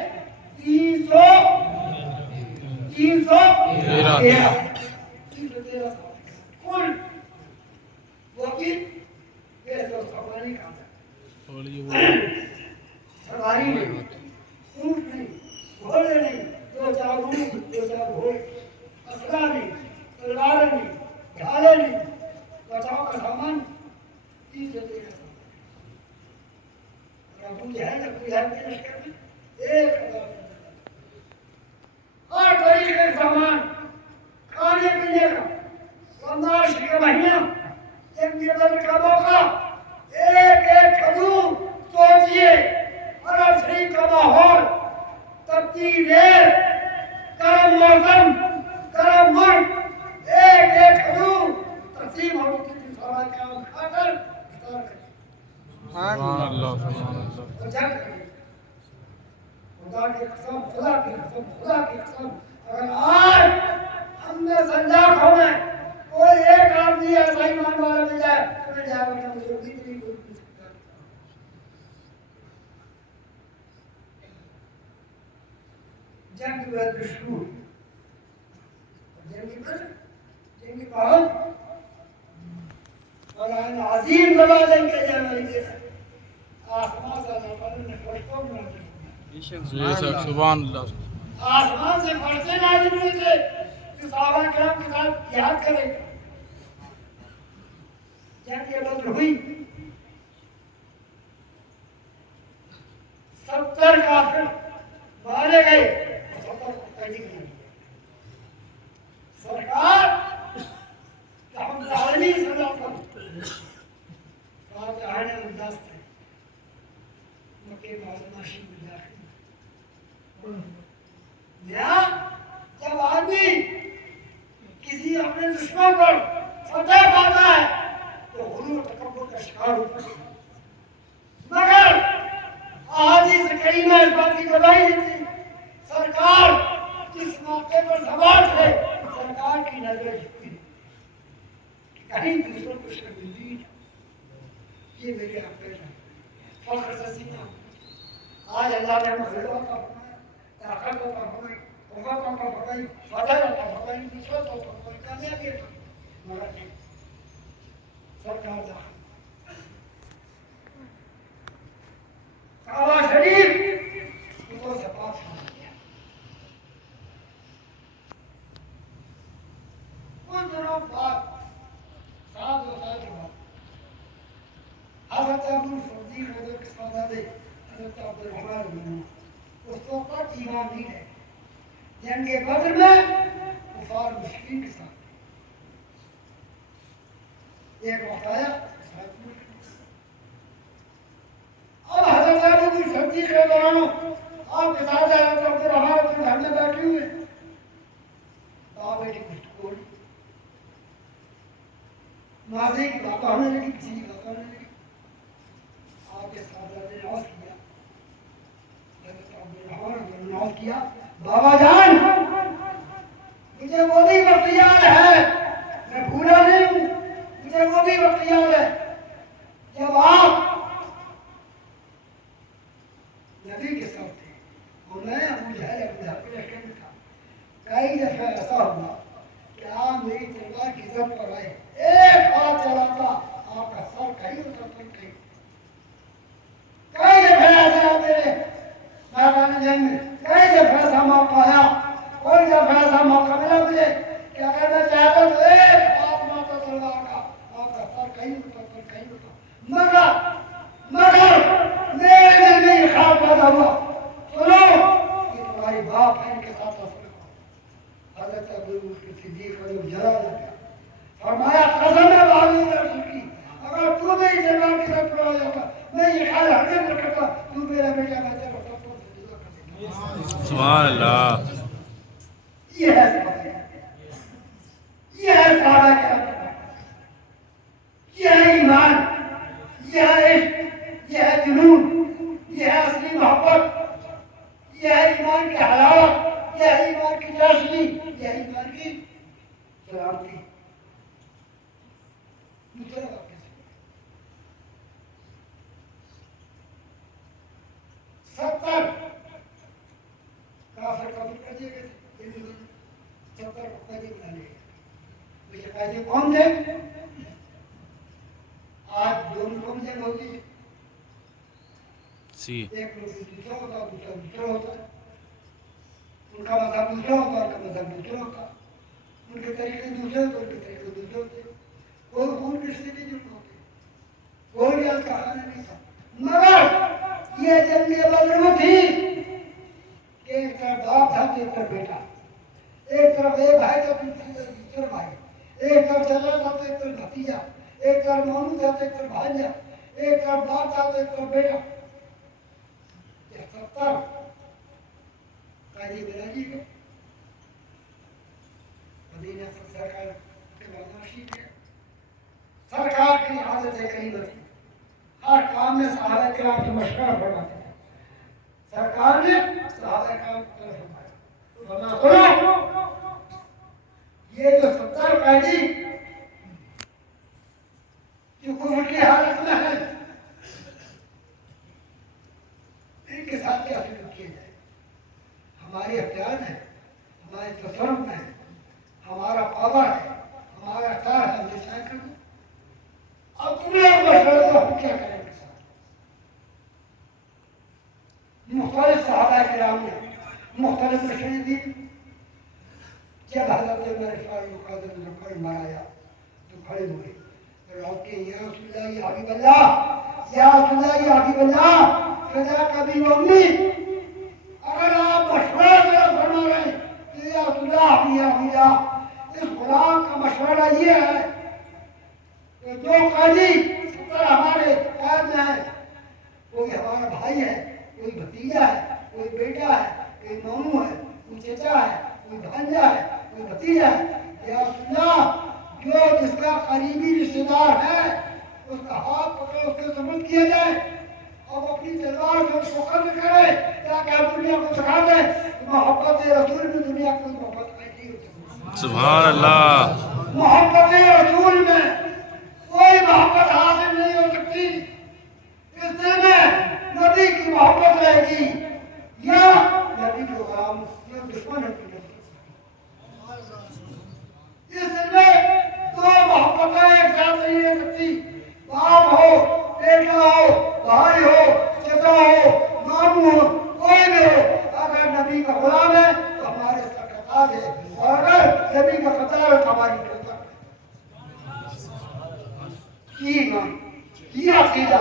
313 کل وہ بھی یہ جو سواری کا سواری نہیں، اونٹ نہیں، گھوڑے نہیں، دو چار اونٹ، دو چار گھوڑے، اسلحہ نہیں، تلواریں نہیں، ڈھالیں نہیں، بچاؤ کا سامان 313 ابو جہل کے لشکر میں 1000 ہر طریقے کا سامان، کھانے پینے کا، رمضان کا مہینہ، جنگ بدر کا موقع، ایک کھجور سوچیے، عرب شریف کا ماحول، تبدیل ریل، گرم موسم، گرم ملک، ایک کھجور تقسیم ہوتی تھی سارا کام کھا کر افطار کریں۔ اور جنگ کریں۔ خدا کی قسم، خدا کی قسم، خدا کی قسم، اگر آج ہم نے سنجاقوں میں کوئی ایک آدمی ایسا ایمان والا مل جائے تو مل جائے، ورنہ مجھے امید نہیں کوئی مل سکتا۔ جنگ بدر شروع، جنگ بدر، جنگ بہت قرآن عظیم زبان کے جانے آسمان سے اللہ تعالیٰ نے فرشتوں کو نازل کیا۔ سبحان اللہ۔ آسمان سے فرشتے نازل ہوئے تھے کہ صحابہ کرام کے ساتھ جہاد کریں گے۔ جنگ بدر ہوئی، 70 کافر مارے گئے، 70 کو قیدی بنا دیا۔ سرکار رحمت عالمی صلی اللہ علیہ وسلم کہا کہ آنے انداز تھے مکہ معظمہ شریف میں داخل۔ جب آدمی کسی اپنے دشمن پر فتح پاتا ہے تو غرور و تکبر کا شکار ہوتا ہے، مگر احادیث کریمہ اس بات کی گواہی دیتی سرکار جس موقع پر سوار تھے سرکار کی نظر جھکی کہیں دوسروں کو شرمندگی نہ، یہ میرے عقیدہ ہے، فخر سے سینا۔ آج اللہ نے ہمیں غلبہ کا فرمایا، طاقت کا فرمایا، قوت کا فرمایا، فتح کا فرمایا، نصرت کا فرمایا، کامیابی کا، مگر نہیں سرکار داخل کعبہ شریف کو سے پاک ہونا کیا۔ کچھ دنوں بعد، 7 سال کے بعد، حضرت ابو صدیق رضی اللہ عنہ حضرت عبد الرحمن بن عوف اس وقت ایمان نہیں ہے، جنگ بدر میں کفار مشرکین کے ساتھ ایک وقت آیا، اب حضرت ابو صدیق رضی اللہ عنہ آپ کے ساتھ حضرت عبد الرحمن کے گھر میں بیٹھے ہوئے، آپ بیٹی گفتگو ہوئی، ماضی کی بات ہونے لگی، کسی کی بات ہونے لگی، آپ کے ساتھ نے نواز کیا، حضرت عبد الرحمن نے نواز کیا، بابا جان مجھے وہ بھی وقت یاد ہے، میں بھولا نہیں ہوں، مجھے وہ بھی وقت یاد ہے جب آپ نبی کے ساتھ تھے اور میں ابو جہل ابو لہب کے لشکر میں تھا۔ کئی دفعہ ایسا ہوا کہ آپ میری تلوار کی زد پر آئے، ایک بار چلاتا آپ کا سر کہیں اتر کر کہیں۔ کئی دفعہ ایسا میرے میدان جنگ میں کئی دفعہ ایسا موقع آیا، کوئی دفعہ ایسا موقع ملا مجھے کہ اگر میں چاہتا تو ایک آپ ماتا تلوار کا آپ کا سر کہیں اتر کر کہیں اتر، مگر میرے دل میں یہ خواب پیدا ہوا، سنو یہ تمہاری باپ ہے، ان کے ساتھ اثر کرو۔ حضرت ابو بکر صدیق کو جلا لگا، فرمایا قسم ہے بھائی رسول کی، اگر تو میری جناب کی طرف پڑا جاتا میں یہ خیال ہرگز نہ کرتا تو میرا بیٹا بچہ ہوتا تو جدا کر دیتا۔ سبحان اللہ۔ یہ ہے صحابہ کرام، یہ ہے ایمان، یہ ہے عشق، یہ ہے جنون، یہ ہے اصلی محبت، یہ ہے ایمان کی حلاوت، یہ ہے ایمان کی چاشنی، یہ ہے ایمان کی سلامتی۔ دوسرا واقعہ قیدی بنا لے مجھے قیدی کون تھے آج دونوں کو مجھے ہوتی ہے ایک لوگ دوسرا ہوتا دوسرا دوسرا ہوتا ان کا مذہب دوسرا ہوتا ان کا مذہب دوسرا ہوتا ان کے طریقے دوسرے ہوتے ان کے طریقے دوسرے ہوتے کوئی خون رشتے نہیں جڑتے ہوتے کوئی ریاض کا خانہ نہیں تھا مگر یہ جنگ بدر میں تھی کہ ایک طرف باپ تھا تو ایک طرف بیٹا ایک طرف ایک بھائی تھا دوسرا بھائی ایک طرف چچا تھا تو ایک طرف بھتیجا ایک طرف ماموں تھا تو ایک طرف بھانجا ایک طرف باپ تھا تو ایک طرف بیٹا 70 قائدی بنا جی گئے مدینہ سے سرکار کے مدنشی ہے سرکار کی عادت ہے کہیں بتی ہر کام میں صحابہ کرام کی مشورہ فرماتے ہیں سرکار نے صحابہ کرام کو فرمایا فرما سنو یہ جو 70 قائدی جو کفر کی حالت میں ہے ان کے ساتھ کیا فکر کیا جائے ہماری اختیار ہے ہمارے تصرف میں ہے ہمارا پاور ہے ہمارا اختیار ہے ہم ڈسائڈ کر دیں اب تم لوگ مشورہ دو ہم کیا کریں کے ساتھ مختلف صحابہ کرام نے مختلف مشورے دی جب حضرت عمر فاروق اعظم نے کھڑ مارایا تو کھڑے ہوئے اور کہ یا رسول اللہ یا حبیب اللہ یا رسول اللہ یا حبیب اللہ فدا کبھی امی اگر آپ مشورہ فرما رہے ہیں کہ یا رسول اللہ یا حبیب اللہ اس غلام کا مشورہ یہ ہے کہ جو قاضی 70 ہمارے قید میں ہے کوئی ہمارا بھائی ہے کوئی بھتیجا ہے کوئی بیٹا ہے کوئی ماموں ہے کوئی چچا ہے کوئی بھانجا ہے کوئی بھتیجا ہے یا رسول اللہ جو جس کا قریبی رشتے دار ہے اس کا ہاتھ پکڑے اس کے ثبوت کیا جائے اور اپنی تلوار سے اس کو قتل کرے تاکہ ہم دنیا کو سکھا دیں محبت رسول میں دنیا کو محبت نہیں ہو سکتی سبحان اللہ محبت رسول میں کوئی محبت حاصل نہیں ہو سکتی اس میں نبی کی محبت رہے گی یا نبی کے غلام یا دشمن ہے اس میں دو محبتیں ایک ساتھ نہیں رہ سکتی باپ ہو بیٹا ہو بھائی ہو چچا ہو ماموں ہو کوئی بھی ہو اگر نبی کا غلام ہے تو ہمارے سر کا تاج ہے اور اگر نبی کا قطار ہے تو ہماری قطار ہے یہ ایمان یہ عقیدہ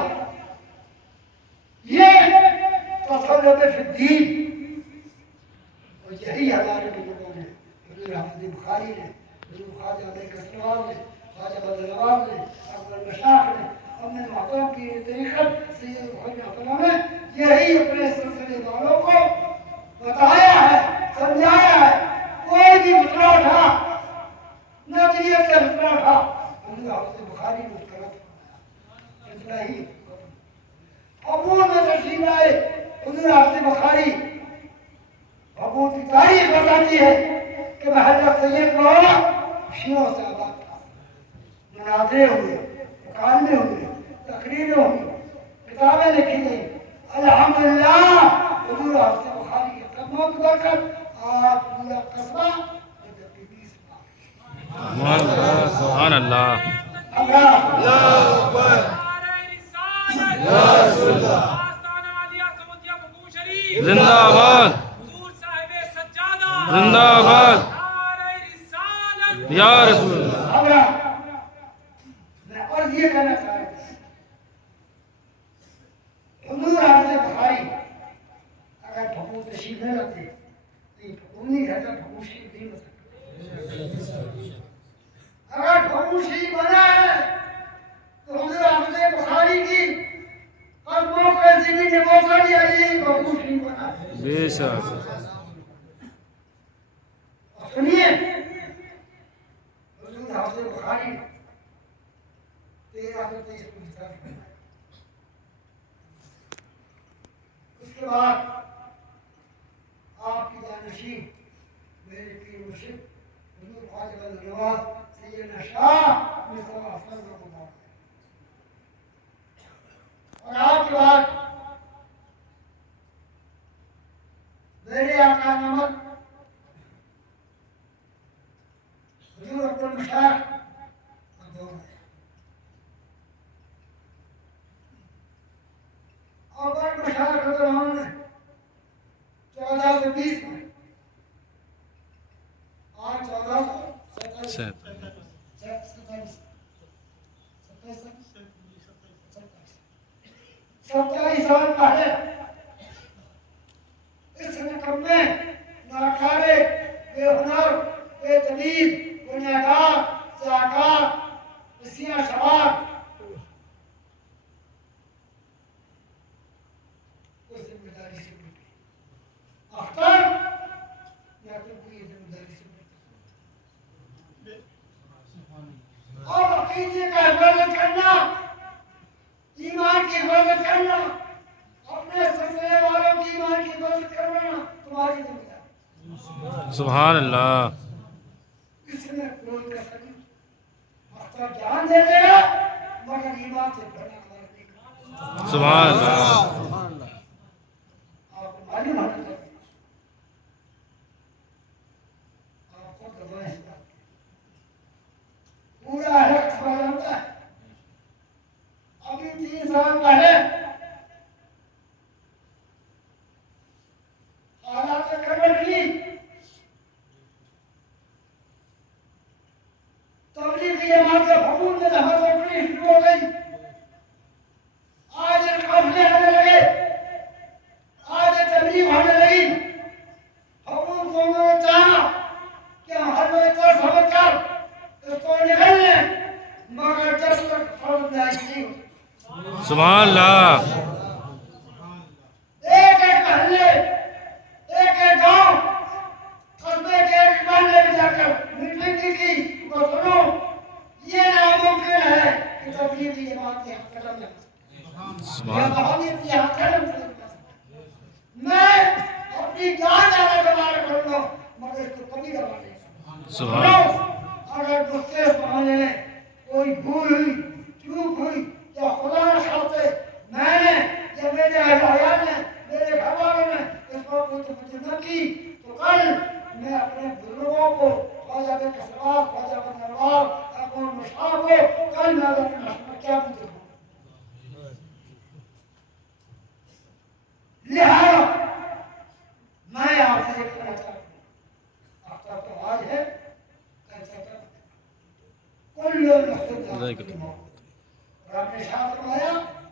یہ تصرف فی الدین اور یہی ہمارے بزرگوں نے حضور حافظ بخاری نے حضور خواجہ عبد القسطوال نے خواجہ بدلوار نے اکبر مشاق نے اپنے ماتوں کی طریقت سید الخوج نے یہی اپنے سلسلے والوں کو بتایا ہے سمجھایا ہے کوئی بھی مسئلہ اٹھا نظریت سے مسئلہ اٹھا حضور حافظ بخاری نے اس کا رد سلسلہ ہی ابو میں تشریف لائے حضور حافظ بخاری ابو کی تاریخ بتاتی ہے کہ محلہ سید مولا شیعوں سے آباد تھا مناظرے ہوئے مکالمے ہوئے تقریریں ہوئی کتابیں لکھی گئی الحمدللہ حضور حافظ بخاری کے قدموں کی برکت آج پورا قصبہ سبحان اللہ اللہ زندہ آباد زندہ آباد یا رسول اللہ میں اور یہ کہنا چاہ رہا ہوں حضور حافظ بخاری اگر بھگو تشریف نہ رکھتے تو یہ بھگو نہیں رہتا بھگو شریف نہیں بن سکتا اگر بھگو شریف بنا ہے تو حضور حافظ بخاری کی قدموں کو زمین نے موقع دیا یہ بھگو شریف بنا ہے بے شک سنیے حضور حافظ بخاری 13 سے 23 کو کتاب بنائی اس کے بعد آپ کی جانشین میرے پیر مرشد حضور خواجہ بدلوار سیدنا شاہ مصطفیٰ افضل کا مبارک اور آپ کے بعد میرے آقا نمک مشاعر دوران 1420 میں آج 27 سال پہلے اس رقم میں ناکارے بے ہنر بے دلیل گنہگار سیاکار اسیاں شوار کو ذمہ داری سے ملتی اختر یا تو کوئی ذمہ داری سے ملتی اور عقیدے کا حفاظت کرنا ایمان کی حفاظت کرنا اپنے سلسلے والوں کی ایمان کی حفاظت کرنا تمہاری ذمہ داری سبحان اللہ اس میں کوئی کسر نہیں اختر جان دے دے گا مگر ایمان سے بڑا ہمارا نہیں سبحان اللہ آپ کو معلوم ہونا چاہیے آپ کو دبائیں اس بات کی پورا حق سوال ہوتا ہے ابھی 3 سال پہلے حالات کڑوٹ لی تبلیغی جماعت کے حکومت میں دھماکہ اٹھنی شروع ہو گئی آج قافلے آنے لگے آج تبلیغ ہونے لگی حکومتوں نے چاہا کہ ہم ہر وقت سمجھ کر اس کو نکل لیں مگر جب تک فرض نہیں نہیں سبحان اللہ ایک ایک محلے ایک ایک گاؤں قصبے کے ایک محلے میں جا کر میٹنگ کی وہ سنو یہ ناممکن ہے کہ تبلیغی جماعت کے ہم قدم لیں سبحان یہ یہاں قدم سے میں اپنی جان جانا گوارا کروں گا مگر اس کو کبھی گوارا نہیں کروں سبحان اگر دوسرے زمانے میں کوئی بھول ہوئی چوک ہوئی یا خدا نہ خاصے میں نے یا میرے اہل عیال نے میرے گھر والوں نے اس پر کوئی توجہ نہ کی تو کل میں اپنے بزرگوں کو خواجہ بے کسرات خواجہ بے نواب اپنے مشاہ کو کل میں اپنے محمد کیا بھی دیکھوں لہذا میں آپ سے ایک کہنا چاہتا ہوں آپ کا تو آج ہے کل چاہتا ہوں کل لوگ مختلف رب نے شاہ فرمایا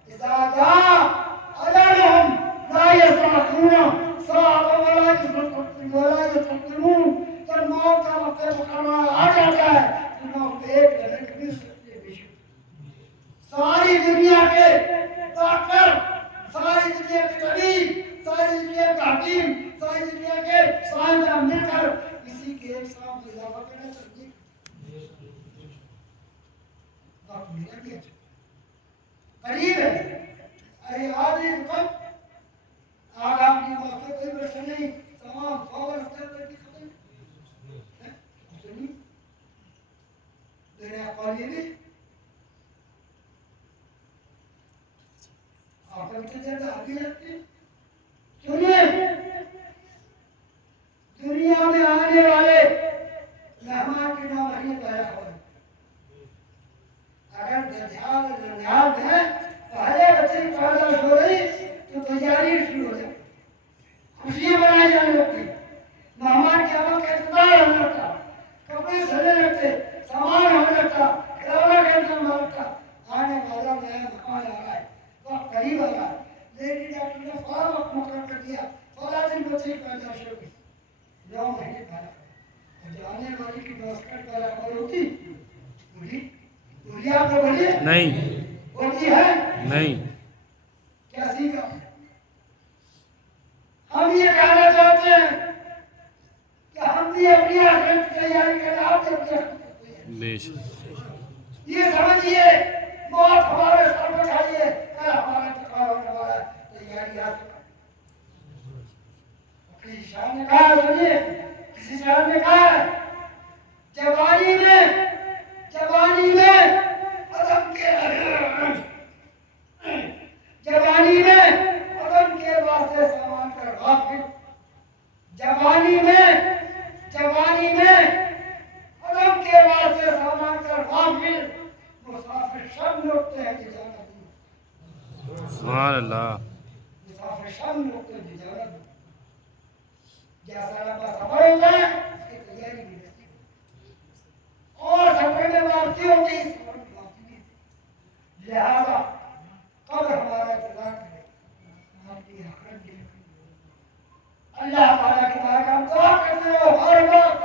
اذا جاء اجلهم لا يستأخرون ساعة ولا يستقدمون جب موت کا وقت مقررہ آ جاتا ہے تو موت ایک لمحے بھی سکتے بے شک ساری دنیا کے ڈاکٹر ساری دنیا کے طبیب ساری دنیا کے حکیم ساری دنیا کے سائنسداں مل کر کسی کے ایک ساتھ اضافہ کرنا چاہیے آپ ملا بھی اچھا قریب ہے ارے آدمی کب آگام کی موت سے کوئی برسن نہیں تمام 100 برس تک کی ختم ہے سنی میرے اقوالی میں آپ کو کتنے زیادہ آگے لگتے سنیے دنیا میں آنے والے مہمان کے نام نہیں پایا ہوا اگر دھیان ہے پہلے بچے کی پیدائش ہو رہی تو تیاری شروع ہو جائے خوشیاں منائی جانے لگتی مہمان کے آمد کا انتظار ہونے لگتا کپڑے سجنے لگتے سامان ہونے لگتا کھلونا کا انتظام ہونے لگتا آنے والا نیا مہمان آ رہا ہے وقت قریب آ رہا ہے لیڈی ڈاکٹر نے فوراً وقت مقرر کر دیا فوراً دن بچے کی پیدائش ہو گئی 9 مہینے پہلا اور جو آنے والی کی باسکٹ پہلا کال ہوتی بولی بولی آپ کو بولیے نہیں ہوتی ہے نہیں کیا سیکھا ہم یہ کہنا چاہتے ہیں کہ ہم بھی اپنی آخرت کی تیاری کریں آپ بھی اپنی آخرت کی تیاری کریں بے شک یہ سمجھیے موت ہمارے سر پہ کھائیے کل ہمارا انتقال ہونے والا ہے تیاری آپ کسی شاعر نے کہا سنیے کسی شاعر نے کہا جوانی میں عدم کے جوانی میں عدم کے واسطے سامان کر غافل جوانی میں عدم کے واسطے سامان کر غافل مسافر شب لوٹتے ہیں کہ جانا دور سبحان اللہ شام وقت تجارت جیسا لمبا سفر ہوتا ہے اس کی تیاری بھی رہتی ہے اور سفر میں واپسی ہوتی ہے سفر میں واپسی بھی ہوتی ہے لہذا قبر ہمارا انتظار کرے ہماری آخرت بھی اللہ تعالیٰ کی بارگاہ میں دعا کرتے ہو ہر وقت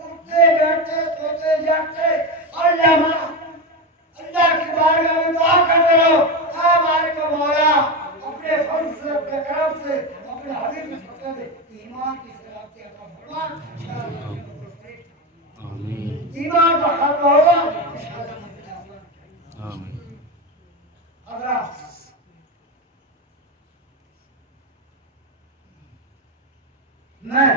اٹھتے بیٹھتے سوتے جاگتے اللہ کی بارگاہ میں دعا کرتے رہو اے مالک و مولا اپنے فضل سے اپنے کرم سے اپنے حبیب کے فضل سے ایمان کی سلامتی عطا فرما انشاءاللہ ایمان کا خاتمہ ہوگا انشاءاللہ حضرات میں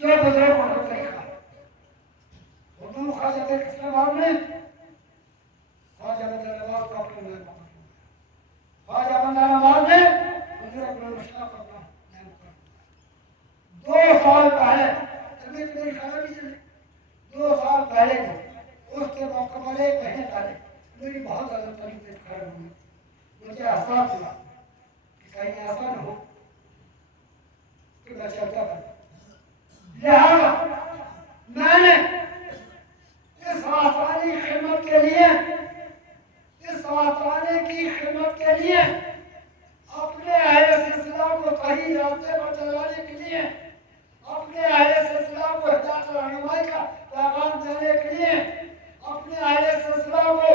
جو بزرگوں کو دیکھا حضور خواجہ اسلام نے خواجہ بندہ نواز کو اپنے نام پر خواجہ بندہ نواز نے حضور اپنے مشتاق کو اپنا نام پر 2 سال پہلے طبیعت میری خراب ہی چلی 2 سال پہلے اس کے موقع پر ایک مہینے پہلے میری بہت زیادہ طبیعت خراب ہوئی مجھے احساس ہوا کہیں ایسا نہ ہو کہ میں چلتا بنا لہذا میں نے اس آسانی خدمت کے لیے اس آسانی کی خدمت کے لیے اپنے اہل سلسلہ کو صحیح راستے پر چلانے کے لیے اپنے اہل سلسلہ کو ہدایت رہنمائی کا پیغام دینے کے لیے اپنے اہل سلسلہ کو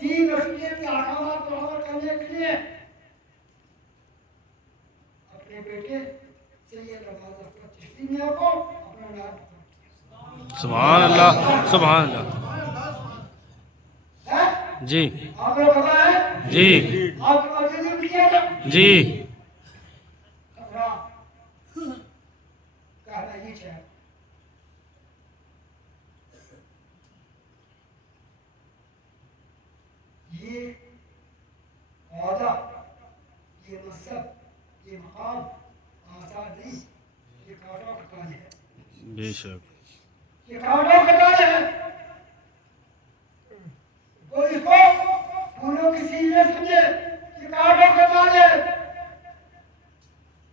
دین و شریعت کے احکامات پر عمل کرنے کے لیے اپنے بیٹے سید عباس اختر چشتی میاں کو اپنا نام سبحان اللہ سبحان اللہ جی آپ لوگ پتا ہے جی آپ کو عزیز کیا تھا جی کہنا یہ چاہے یہ عہدہ یہ منصب یہ مقام آسان نہیں یہ کاٹوں کا کاج ہے بے شک یہ کاٹوں کا کاج ہے کوئی اس کو پھولوں کی چیز نہ سمجھے یہ کاٹوں کا کاج ہے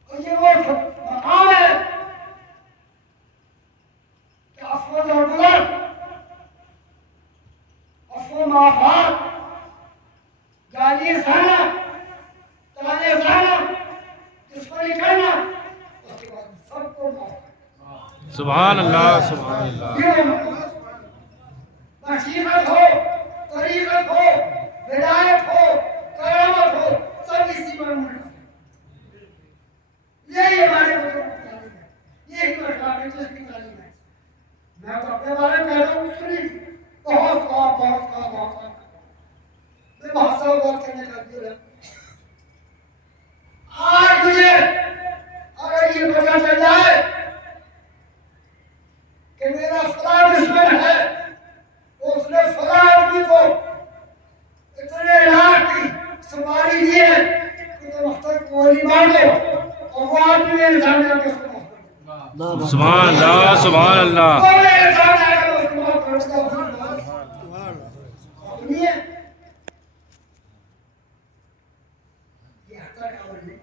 اور یہ وہ مقام ہے کہ افسوس اور گزر افسوس معافات گالی سہنا تانے سہنا دشمنی کرنا اس کے بعد سب کو معاف کرنا سبحان اللہ سبحان اللہ یہ مشیقت ہو طریقت ہو ولایت ہو کرامت ہو سب اسی پر ملنا یہی ہمارے بزرگوں کی تعلیم ہے یہی مشاہد کی تعلیم ہے میں تو اپنے بارے میں کہتا ہوں سنی بہت میں بہت سا بات کرنے کا دل ہے آج مجھے اگر یہ پتہ چل جائے کہ میرا فلاں دشمن ہے اس نے فلاں آدمی کو اتنے لاکھ کی سپاری دی ہے کہ تم اختر کو گولی مار دو اور وہ آدمی میرے سامنے آ کے اس کو معاف کر دو سبحان اللہ سبحان اللہ وہ میرے سامنے آ کے اس کو معاف کر دو سنیے یہ اختر کا عمل نہیں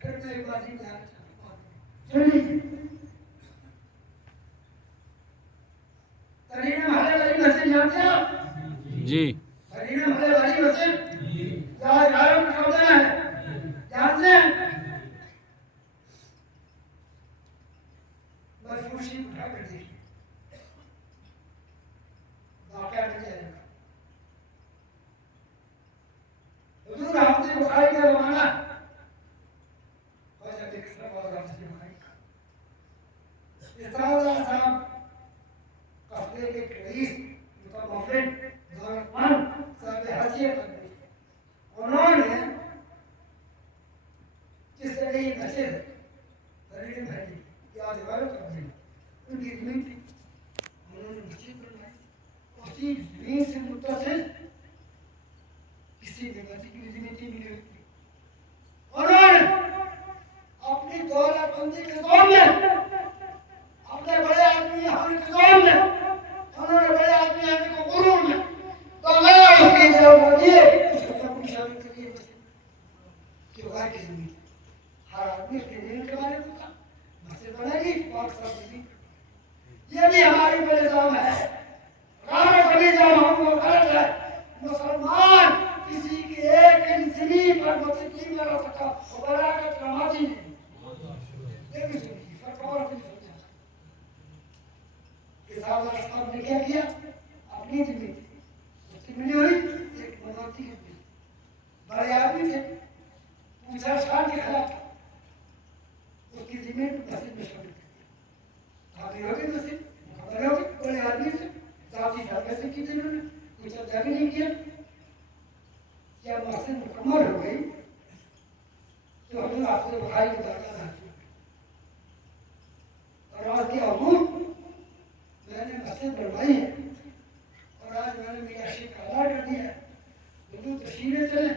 پھر میں ایک بات ہی کہنا چاہتا ہوں سن لیجیے ترین محلے والی مسجد جانتے ہیں آپ جی ترین محلے والی مسجد جہاں 11 کا قبضہ ہے جانتے ہیں بس خوشی اٹھا کر دیکھیے واقعہ مل جائے گا حضور حافظ بخاری کا زمانہ اور جب ایک سب اور حافظ بخاری کا اسرائیل صاحب قصبے کے رئیس متوفن دولتمند صاحب حیثیت بن گئے انہوں نے جس طرح یہ مسجد ترین بھائی یادگاروں کا دن ان کی زمین تھی انہوں نے مسجد بنوائی اسی زمین سے بنائیے اس کو سب کو شامل کریے کہ وہ کی زمین ہر آدمی اپنے دین کے بارے میں مسجد بنے گی پاک صاحب زمین یہ بھی ہماری پر الزام ہے غارت کا نظام ہم کو غلط ہے مسلمان کسی کے ایک زمین پر مسجد نہیں بنا سکتا اور بنا کر کراماتی نہیں یہ بھی سنیے فرقور بھی سمجھا کتاب صاحب نے کیا کیا اپنی زمین اس کی ملی ہوئی ایک مدارتی کی زمین بڑے آدمی تھے پوچھا شان کے خلاف اس کی زمین مسجد میں شامل کر دیا آگے ہو گئی مسجد خبر ہو گئی بڑے آدمی سے ذاتی فیصلے سے کی تھی انہوں نے کچھ ابدا بھی نہیں کیا جب مسجد مکمل ہو گئی تو ہم نے آپ سے بخاری کی برکت حاصل کی اور آج کے حضور میں نے مسجد بنوائی ہے اور آج میں نے میرا شیخ کا اعلان کر دیا ہے حضور تشریفیں چلیں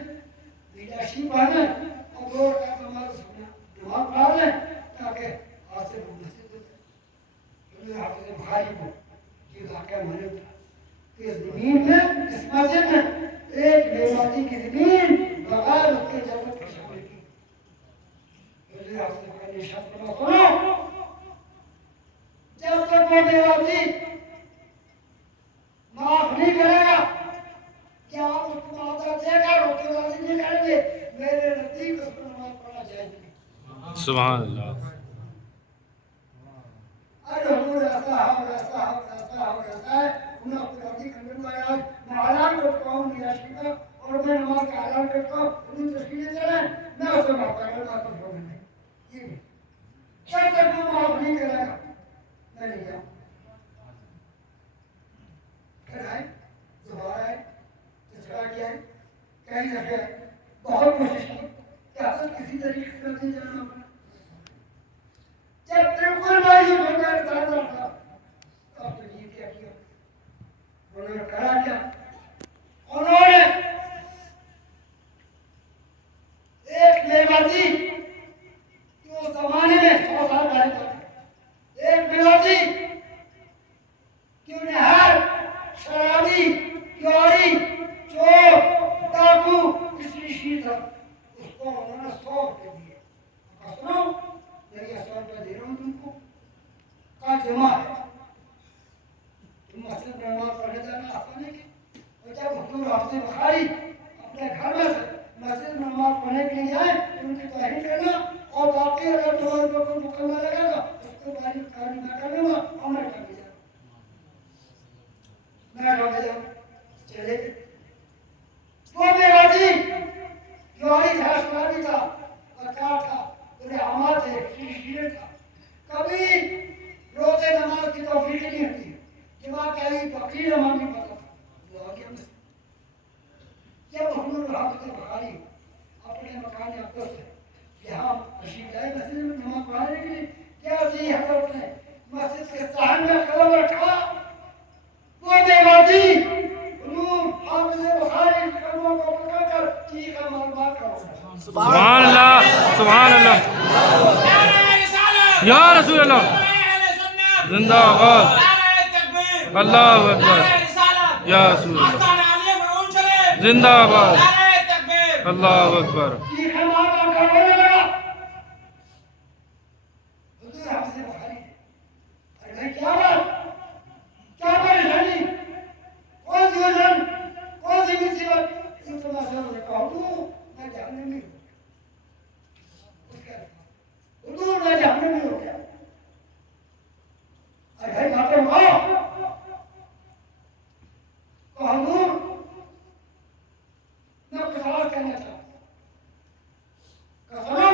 میرا شیخ آنا اور دو رکعت ہمارا سامنے نماز پڑھا لیں تاکہ آج سے وہ مسجد حضور حافظ بخاری کو یہ واقعہ معلوم تھا کہ زمین میں اس مسجد میں ایک بیواتی کی زمین بغیر اس کے جنت کو شامل کی حضور حافظ بخاری نے شرط فرمایا سنو جب تک وہ بیواتی معاف نہیں کرے گا کیا آپ اس کو معاوضہ دے گا روکے راضی نہیں کریں گے میرے نزدیک اس کو نماز پڑھنا جائز نہیں سبحان اللہ ارے حضور ایسا ہے ایسا ہے ایسا ہے ایسا ہے انہیں اپنے راضی کرنے کو آیا میں اعلان کرتا ہوں میرا شیخ اور میں نماز کا اعلان کرتا ہوں انہیں تشکیلیں چلیں میں اسے معاف کروں گا تو چھوڑ نہیں یہ بھی جب تک وہ معاف نہیں کرے گا میں نہیں جاؤں پھر آئے دوبارہ آئے تیسرا کیا ہے کئی دفعہ بہت کوشش کی کہ حضرت کسی طریقے سے نہیں جانا پڑا جب بالکل مایوس ہو گیا تازہ تھا تو آپ نے یہ کیا انہوں نے کرا کیا انہوں نے ایک بیواتی جو اس زمانے میں 100 سال پہلے تھا ایک بیواتی کیوں نہار شرابی چوری چور ڈاکو کسی شیر تھا اس کو انہوں نے 100 روپے دیے سنو میں یہ 100 روپے دے رہا ہوں تم کو کا جمع ہے تم مسجد میں نماز پڑھنے جانا آسان ہے کہ اور جب حضور حافظ بخاری اپنے گھر میں سے مسجد میں نماز پڑھنے کے لیے جائیں تو ان کی توہین کرنا اور باقی اگر 2 روپے کو مکمل لگے گا اس کو باری کاری نہ کرنے گا اور میں کر دیا میں کر دیا چلے گئے وہ بیواتی جواری تھا شرابی تھا بکار تھا انہیں عمال تھے شیر تھا کبھی روزے نماز کی توفیق نہیں ہوتی جماعت کہی بکری نماز نہیں پتا تھا وہ آگے ہم سے جب حضور حافظ بخاری اپنے مکان اقدس سے یہاں تشریف لائے مسجد میں نماز پڑھانے کے لیے کیا صحیح حضرت نے مسجد کے صحن میں قدم رکھا وہ بیواتی حضور حافظ بخاری کے قدموں کو پکڑ کر چیخ کر معلومات کرو سبحان اللہ سبحان اللہ یا رسول اللہ زندہ آباد اللہ اکبر یا رسول اللہ زندہ آباد اللہ اکبر چیخ مار کر رونے لگا حضور حافظ بخاری ارے بھائی کیا بات کیا پریشانی کون سی وجہ کون سی مصیبت ان کو میں کہا حضور میں جہنم میں ہوں حضور میں جہنم میں ہو گیا ارے بھائی باتیں مکھاؤ تو حضور میں کچھ اور کہنا چاہتا ہوں کہ سنو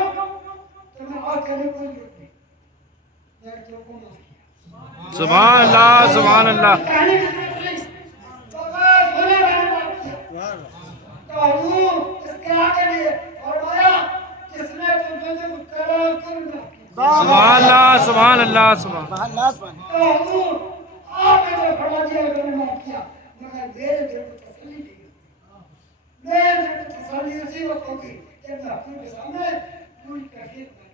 تو میں اور کہنے کو ضرورت نہیں میں نے تو کو معاف کیا سبحان اللہ سبحان اللہ کہنے کی ضرورت نہیں تو بس بولے میں نے معاف کیا تو حضور اس کے آگے لیے فرمایا جس نے تم سے کچھ کرا اس کو بھی معاف کیا سبحان اللہ سبحان اللہ سبحان تو حضور آپ نے تو فرما دیا کہ میں نے معاف کیا مگر میرے دل کو تسلی نہیں ہوتی میرے دل کو تسلی اسی وقت ہوگی جب میں حضور کے سامنے پوری کیفیت بیان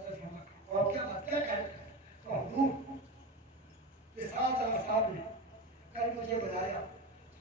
کروں گا اور کیا بات کیا کہہ رہے تو حضور رسالت اللہ صاحب نے کل مجھے بتایا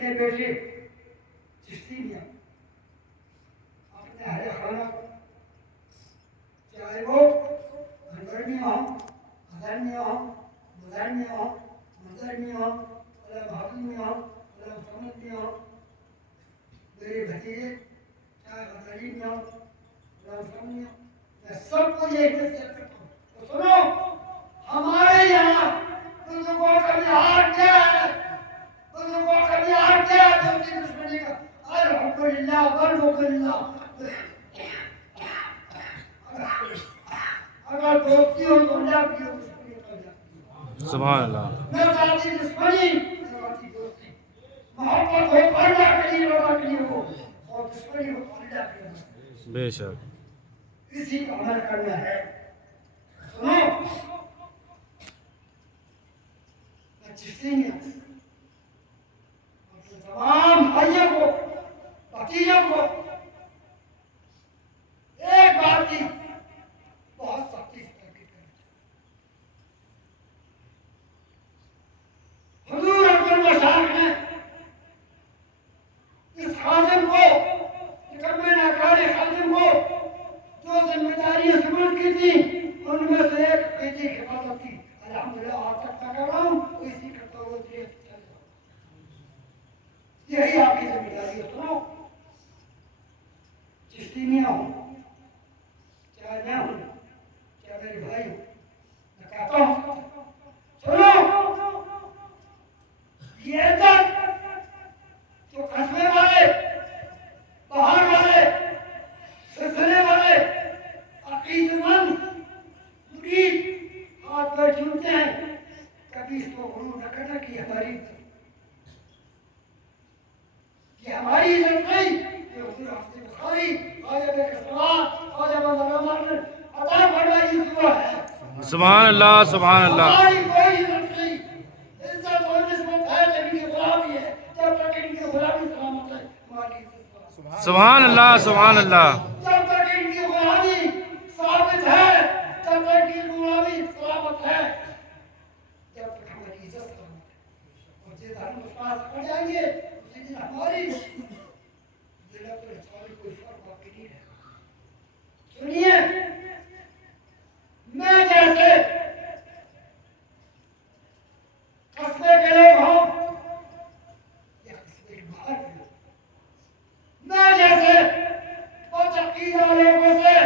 اپنے بیٹے چشتی میاں اپنے اہل خانہ چاہے وہ انور میاں ہوں، اظہر میاں ہوں، مظہر میاں ہوں، منظر میاں ہوں، مولا بہادر میاں ہوں، مولا محمد میاں ہوں، میرے بھتیجے چاہے غزالی میاں ہوں، مولا محمد میاں ہوں، میں سب کو یہ نصیحت کرتا ہوں تو سنو، ہمارے یہاں بزرگوں کا لحاظ کیا ہے؟ بزرگوں کا لحاظ کیا ہے دوستی دشمنی کا؟ الحمدللہ والحمدللہ اگر دوستی ہو تو اللہ کی ہو، دشمنی ہو تو اللہ کی ہو۔ سبحان اللہ. نہ ذاتی دشمنی نہ ذاتی دوستی، محبت ہو تو اللہ کے لیے رضا کے لیے ہو، اور دشمنی ہو تو اللہ کے لیے، بے شک. اسی کا عمل کرنا ہے۔ سنو، میں چشتی میں تمام بھائیوں کو، بھتیجوں کو ایک بات کی بہت سختی سے تاکید کرنا چاہیے۔ حضور عبد المشاق نے اس خادم کو، نکمے ناکارے خادم کو جو ذمہ داریاں سپرد کی تھی ان میں سے ایک بیٹی کی حفاظت کی۔ الحمدللہ آج تک میں کر رہا ہوں، وہ اسی کرتا ہوا چل رہا ہوں۔ یہی آپ کی ذمہ داری ہے۔ سنو، چشتی میاں ہوں، چاہے میں ہوں، چاہے میرے بھائی ہوں، میں کہتا ہوں سنو، یہ عزت جو قصبے والے، باہر والے، سلسلے والے، عقیدت مند مرید ہاتھ پہ چومتے ہیں، کبھی اس کو غرور نہ کرنا کہ ہماری یہ ہماری عزت نہیں، یہ حضور حافظ بخاری خواجہ بکرسوار خواجہ بابا عطا فرمائی دعا ہے۔ سبحان اللہ. سبحان اللہ. ہماری کوئی عزت نہیں، عزت اور نسبت ہے جب ان کی غلامی ہے، جب تک ان کی غلامی سلامت ہے ہماری عزت سلامت۔ سبحان اللہ. سبحان اللہ. جب تک ان کی غلامی ثابت ہے، جب تک ان کی غلامی سلامت ہے، جب تک ہماری عزت سلامت ہے، اور جس ہم اس پاس پڑ جائیں گے اسی دن ہماری ذلت و احسان میں کوئی فرق باقی نہیں رہے گا۔ سنیے، میں جیسے قصبے کے لوگ ہوں یا قصبے کے باہر کے لوگ، میں جیسے بد عقیدہ لوگوں سے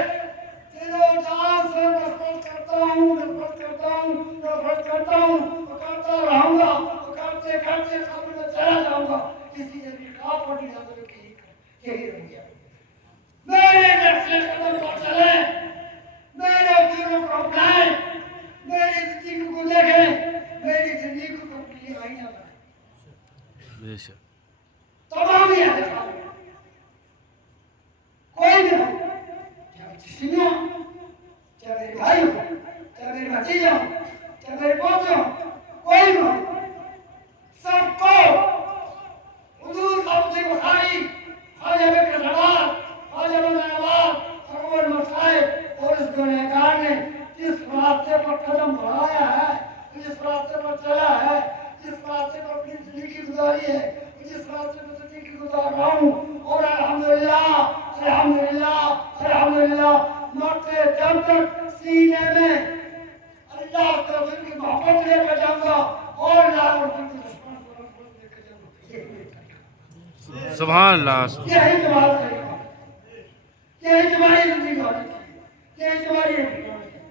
دل و جان سے نفرت کرتا ہوں، نفرت کرتا ہوں، نفرت کرتا ہوں، اور کرتا رہوں گا، اور کرتے کرتے قبر میں چلا جاؤں گا۔ کسی نے بھی خواب اور نظر کی یہی رویہ ہے۔ میرے نقش قدم پر چلیں، میرے دلوں کو اپنائیں، میری زندگی کو دیکھیں، میری زندگی کو اپنے لیے آئینہ بنائیں۔ بے شک. تمام ہی اہل خانہ کوئی بھی ہو، چاہے چشتیاں ہوں، چاہے میرے بھائی ہوں، چاہے میرے بھتیجے ہوں، چاہے میرے پوتے ہوں، کوئی بھی ہو، سب کو حضور حافظ بخاری خواجہ بکرسوار خواجہ بابا اکبر مسائب اور اس گنہگار نے جس راستے پر قدم بڑھایا ہے، جس راستے پر چلا ہے، جس راستے پر اپنی زندگی گزاری ہے، جس راستے پر زندگی گزار رہا ہوں، اور الحمدللہ الحمدللہ الحمدللہ مرتے دم تک سینے میں اللہ کے رسول کی محبت لے کر جاؤں گا، اور اللہ اور رسول کے دشمن کو نفرت لے کر جاؤں گا۔ یہی میری طریقہ، سبحان اللہ. یہی تمہارا طریقہ، یہی تمہاری زندگی ہونے چاہیے، یہی تمہاری زندگی ہونے چاہیے۔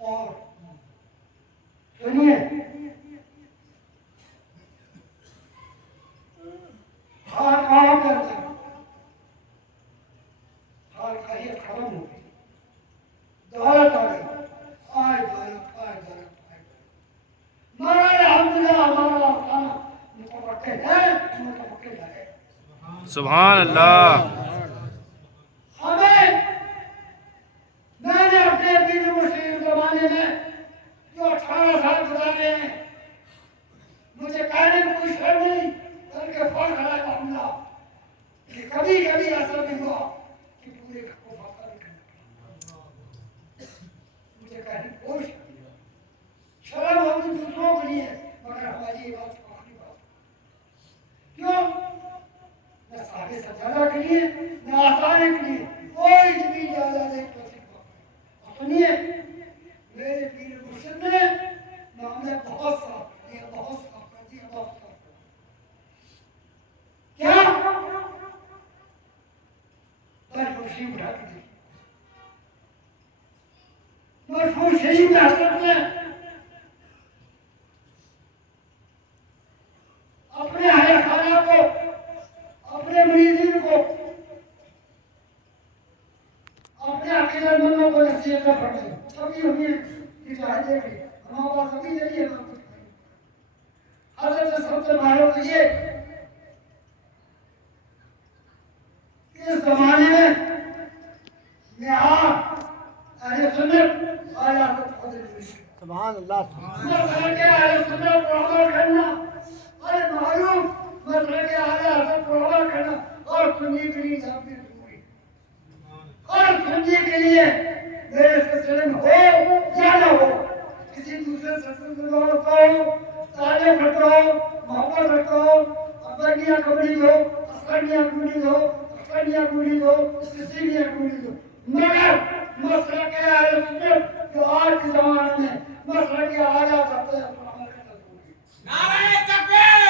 اور سنیے، حال کہاں کرتا ہے، حال کہیت ختم ہو گئی، دولت آ گئی، آئے دولت آئے دولت آئے دولت۔ مگر الحمدللہ ہمارا خانہ متوکل ہے، متوکل ہے۔ سبحان اللہ. ہمیں، میں نے اپنے پیر مرشد زمانے میں جو 18 سال گزارے ہیں، مجھے کہنے میں کوئی شرم نہیں بلکہ فخر ہے الحمدللہ کہ کبھی کبھی ایسا بھی ہوا کہ پورے گھر کو فاتحہ بھی کرنا پڑا۔ مجھے کہنے میں کوئی شرم نہیں، شرم نہیں ہے مگر ہماری یہ بات آخری بات کیوں نہ صاحب سجادہ کے لیے نہ آسانے کے لیے کوئی زمین جائیداد ایک اور سنیے میرے پیر مرشد نے معاملہ بہت صاف کر دیا بہت صاف کر دیا بہت صاف کر دیا کیا مرفوع شریف اٹھا کے دی مرفوع شریف میں حضرت نے اپنے اہل خانہ کو اپنے مریدین کو اپنے عقیدت مندوں کو نصیحتیں فرمائی کبھی ہمیں ہدایتیں دی ہمارے پاس ابھی نہیں ہے حضرت نے سب سے معلوم تو یہ کہ اس زمانے میں یہاں اہل سنت اور حضرت حضرت سبحان اللہ مسئلہ کے اہل سنت کو عمل کرنا اور معلوم مسئلہ کے اہل حضرت کو عمل کرنا اور سنی کے لیے جاپی ضروری اور سنی کے لیے میرے سلسلے میں ہو یا نہ ہو کسی دوسرے سلسلے سے رکھتا ہو تعلق رکھتا ہو محبت رکھتا ہو ابرنیہ کبھی ہو اسکرنیہ کبھی ہو اسکرنیہ کبھی ہو سسینیہ کبھی ہو مگر مسئلہ کے اہل سنت جو آج کے زمانے میں مسئلہ کے حالات آتے ہیں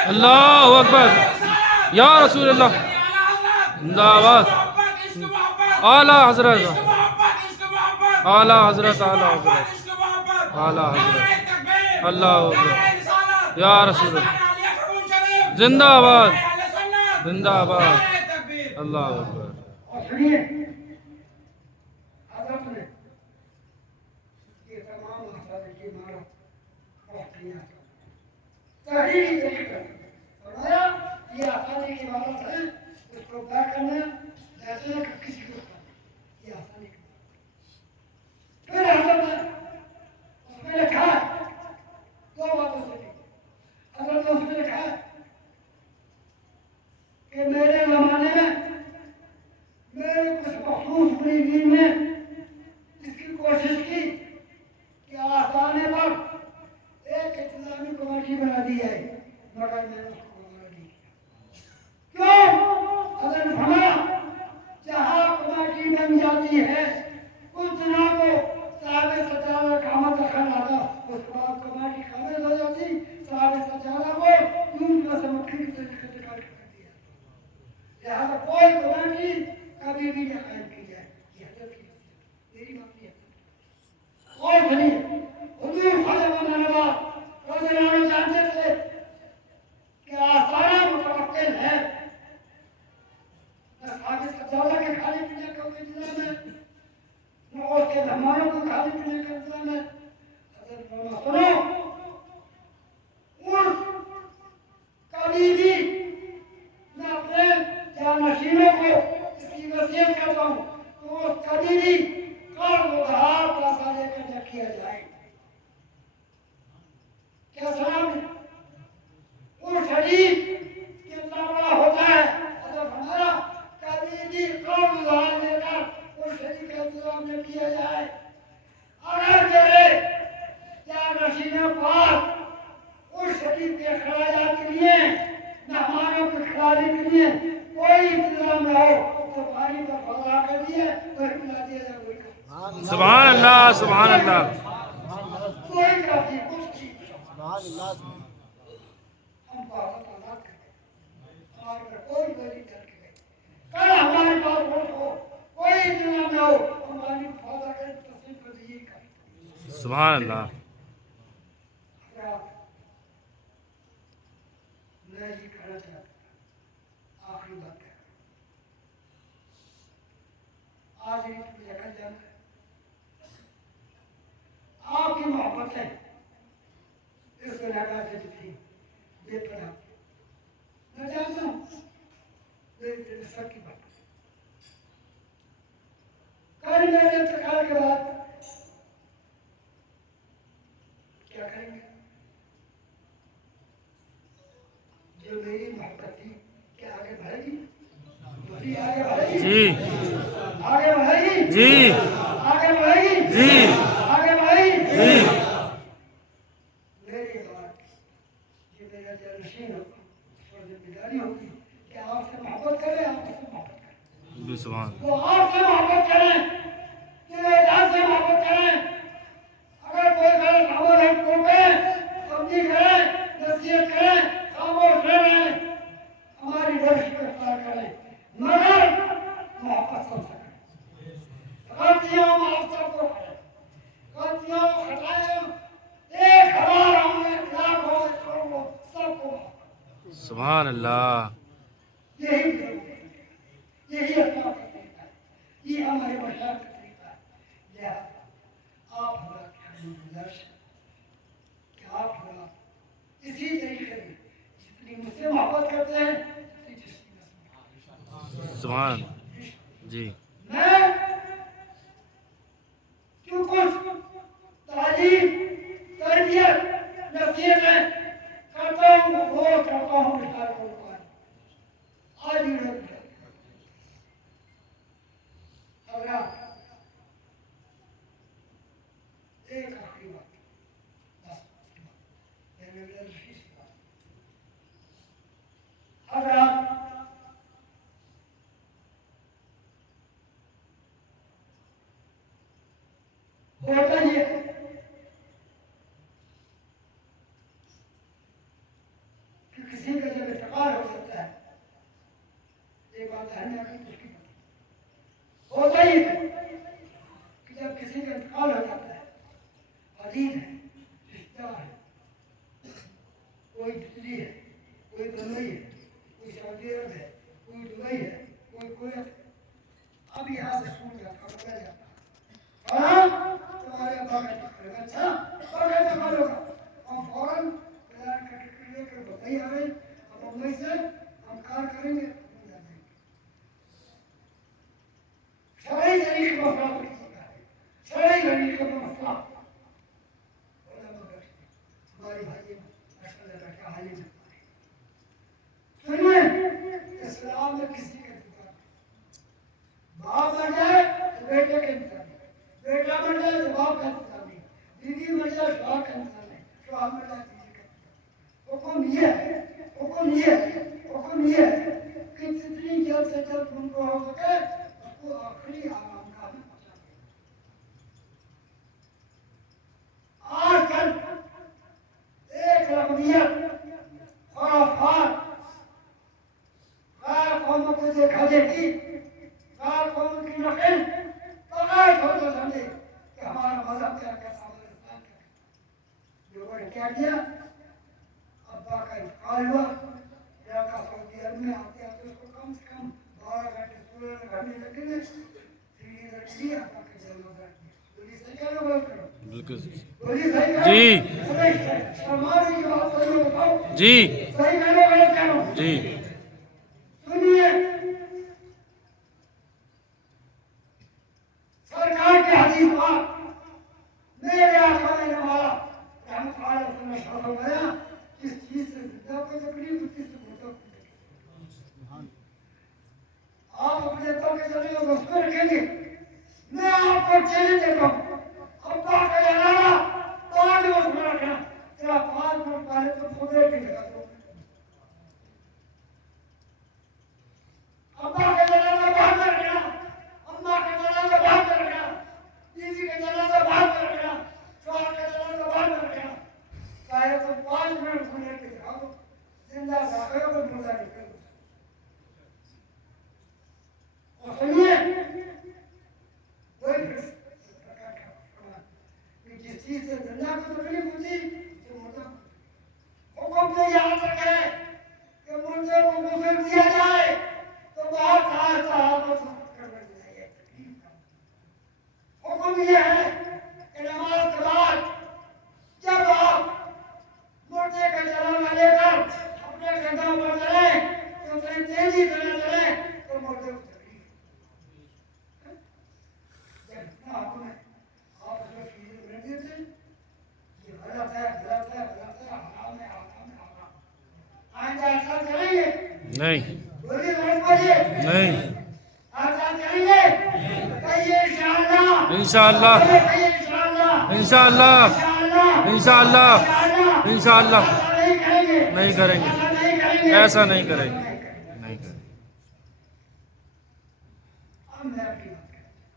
اللہ اکبر یا رسول اللہ زندہ باد اعلی حضرت اعلی حضرت اعلی حضرت اعلی حضرت اللہ اکبر یا رسول اللہ زندہ باد زندہ باد اللہ اکبر اور سنیے حضرت نے یہ تمام مسائل کی مارا وقت لیا تحریری طریقہ فرمایا یہ آسانی کی عبارت ہے اس کو طے کرنا ایسے کہ کسی کو کرنا یہ آسانی کی بات پھر حضرت نے اس میں لکھا ہے دو باتوں سے حضرت نے اس میں لکھا ہے کہ میرے زمانے میں میرے کچھ مخصوص مریدین نے اس کی کوشش کی کہ آسانے پر ایک اسلامی کمیٹی بنا دی ہے مگر میں نے اس کو بنا دی کیوں حضرت نے فرمایا جہاں کمیٹی بن جاتی ہے کچھ دنوں کو صاحب سجادہ کا دخل آتا اس کے بعد کمیٹی خامد ہو جاتی صاحب سجادہ کو یوں کا سمکھی کی طریقے سے کر دیا لہذا کوئی کمیٹی کبھی بھی نہ قائم کی جائے یہ حضرت کی میری بات نہیں ہے اور سنیے حضور خواجہ مولانا رضی اللہ عنہ جانتے تھے کہ آسانہ متوکل ہے نہ صاحب سجادہ کے کھانے پینے کا انتظام ہے نہ اس کے مہمانوں کو کھانے پینے کا انتظام ہے حضرت مولانا سنو عرف کبھی بھی نہ اپنے جانشینوں کو اس کی وصیت کرتا ہوں تو کبھی بھی قرض ادھار پیسہ لے کر نہ کیا جائے کیا سلام ہے وہ شریف کتنا بڑا ہوتا ہے حضرت ہمارا کبھی بھی قرض ادھار لے کر وہ شریف کا انتظام نہ کیا جائے اگر میرے جانشینوں پاس اس شریف کے اخراجات کے لیے مہمانوں کے کھلانے کے لیے کوئی انتظام نہ ہو تو پانی پر فضا کر دیے وہی پلا دیا جائے وہی کھا سبحان اللہ سبحان اللہ کوئی کافی کچھ نہیں سبحان اللہ ہم بہت آزاد کر گئے ہمارے پر کوئی بری کر کے گئے کل ہمارے پاس ووٹ ہو کوئی انتظام نہ ہو ہماری فضا کر تصدیق کر دیجیے کر سبحان اللہ میں یہ کہنا چاہتا آخری بات ہے آج ہی تم لے کر جانا آپ کی محبت ہے اس علاقہ سے تھی بے پناہ میں جانتا ہوں میری سر کی بات کل میرے انتقال کے بعد کیا کریں گے جو میری محبت تھی کیا آگے بڑھے گی جی آگے بڑھے گی جی آگے بڑھے گی جی آگے بڑھے گی جی آگے بڑھے گی جی میری بات بالکل سبحان وہ آپ سے محبت کریں، تیرے جان سے محبت کریں. اگر کوئی غلط عمل ہم کو کریں، تبدیل کریں، نصیحت کریں، خاموش رہیں، ہماری روش کو اختیار کریں، مگر محبت سب سے کریں. غلطیاں معاف سب کو کریں، غلطیاں خطائیں 1000 ہوں گے، 1,00,000 ہوں گے، کروڑ ہوں، سب کو معاف کریں. سبحان اللہ. یہی یہی اللہ کا طریقہ ہے، یہ ہمارے بشر کا طریقہ ہے. لہٰذا آپ ہمارا کیا گزارش ہے کہ آپ ہمارا اسی طریقے میں جتنی مجھ سے محبت کرتے ہیں اتنی جس کی نسبت سبحان. جی میں جو کچھ تعلیم تربیت نصیحتیں کرتا ہوں وہ کرتا ہوں بشار کو آج بھی رکھ جائے. حضرات ایک آخری بات بس میرے نزدیک حضرات ہوتا یہ ہے کہ کسی کا جب انتقال ہو جاتا ہے یہ بات ہے نہیں کچھ کی ہوتا ہی ہے کہ جب کسی کا انتقال ہو جاتا ہے عزیز ہے رشتہ ہے کوئی دلی ہے کوئی بمبئی ہے کوئی سعودی عرب ہے کوئی دبئی ہے کوئی کویت ہے اب یہاں سے سن جاتا پکڑ جاتا ہاں تمہارے ابا کا ٹکر ہے اچھا اور کیا انتقال ہوگا ہم فوراً پلان کا ٹکر لے کر بمبئی آ گئے اب بمبئی سے ہم کار کریں گے شرعی طریقے کا مسئلہ نہیں ہوتا ہے شرعی طریقے کا مسئلہ ہمارے بھائی کیا حال ہے سنیے اسلام میں کسی کا انتظار نہیں باپ بن جائے تو بیٹے کا انتظار نہیں بیٹا بن جائے تو باپ کا انتظار نہیں بیوی بن جائے شوہر کا انتظار نہیں شوہر بن جائے بیوی کا انتظار. حکم یہ ہے حکم یہ ہے حکم یہ ہے کہ جتنی جلد سے جلد ان کو ہو سکے اس کو آخری آرام کا بھی پہنچا دیں. آج کل ایک رقمیت خرافات غیر قوموں کو دیکھا دیکھی غیر قوموں کی نقل بغیر سوچے سمجھے کہ ہمارا مذہب کیا کہتا ہے ہمارا اسلام کیا کہتا ہے. لوگوں نے کیا کیا ابا کا انتقال ہوا لڑکا سعودی عرب میں آتے آتے اس کو کم سے کم 12 گھنٹے سورج میں گھر میں لگے گئے پھر رکھ لیا ابا کا جنم کر دیا. بولی صحیح کہہ رہے ہو کرو بالکل بولی صحیح کہہ جی ہماری کی بات صحیح ہو بتاؤ جی صحیح کہہ رہے ہو غلط کہہ رہے ہو. جی سنیے سرکار کے حدیث پاک میرے آقا میرے مولا رحمت اللہ علیہ وسلم نے فرمایا کس چیز سے زندہ کو تکلیف اس چیز سے مردہ کو تکلیف. آپ اپنے تو کے چلے ہو بس میں رکھیں گے میں آپ کو چیلنج دیتا ہوں ابا کا جنازہ 5 دن میں رکھنا تیرا 5 منٹ پہلے تو فوٹو بھی لگا دو. ابا کا جنازہ بعد میں رکھنا اما کا جنازہ بعد میں رکھنا بیوی کا جنازہ بعد میں رکھنا شوہر کا جنازہ بعد میں رکھنا پہلے تو 5 منٹ کھلے کے دکھا دو زندہ داخل ہو تو مردہ نکل دو. اور سنیے کوئی جس چیز سے زندہ کو تکلیف ہوتی تو مردہ حکم سے یاد رکھے کہ مردے کو غسل دیا جائے تو بہت آہستہ آہستہ کرنا چاہیے. حکم یہ ہے کہ نماز کے بعد جب آپ مردے کا جنازہ لے کر اپنے گھروں پر چلیں تو اتنی تیزی سے نہ چلیں تو مردے کو تکلیف. جب اتنا حکم ہے آپ اس میں چیزیں بن دیتے یہ غلط ہے غلط ہے غلط ہے حرام ہے حرام ہے حرام. آئندہ ایسا کریں گے نہیں بولیے غلط بولیے نہیں ایسا کریں گے کہیے انشاءاللہ انشاءاللہ کہیے انشاءاللہ انشاءاللہ انشاءاللہ انشاءاللہ ایسا نہیں کریں گے نہیں کریں گے ایسا نہیں کریں گے ایسا نہیں کریں گے نہیں کریں گے. اب میں آپ کی بات کرتا ہوں،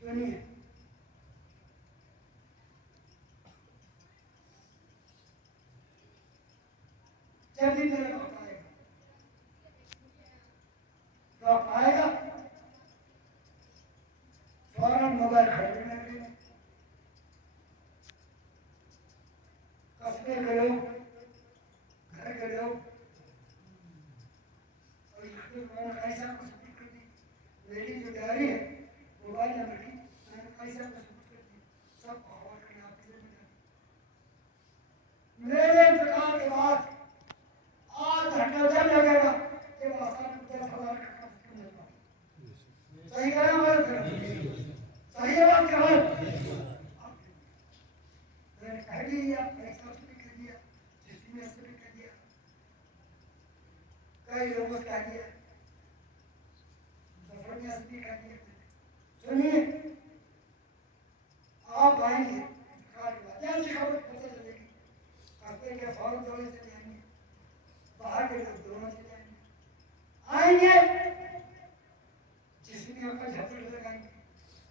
سنیے، جب بھی میرا وقت آئے گا فوراً موبائل خریدنے کے لیے قصبے کے لوگ، گھر کے لوگ، اور ایسا کو سبمٹ کر دی، میری جو ڈائری ہے موبائل نمبر کی میں نے ایسا کو سبمٹ کر دی، سب کو حوالہ کرنا آپ کے لیے میرے انتقال کے بعد 8 گھنٹہ جب لگے گا یہ آسان 10,000 کا کام کرنے کا صحیح کریں ہمارے پھر صحیح بات کریں میں نے کہہ دیا ایسا سے بھی کر دیا جس میں سے بھی کر دیا کئی لوگوں سے کہہ دیا سفر میں سے بھی کہہ دیا سنیے آپ آئیں گے جیسی خبر پتہ چلے گی کہتے کہ فوراً دولے چلے آئیں گے باہر کے لوگ دونوں چلے آئیں گے جس میں کا جھپڑ لگائیں گے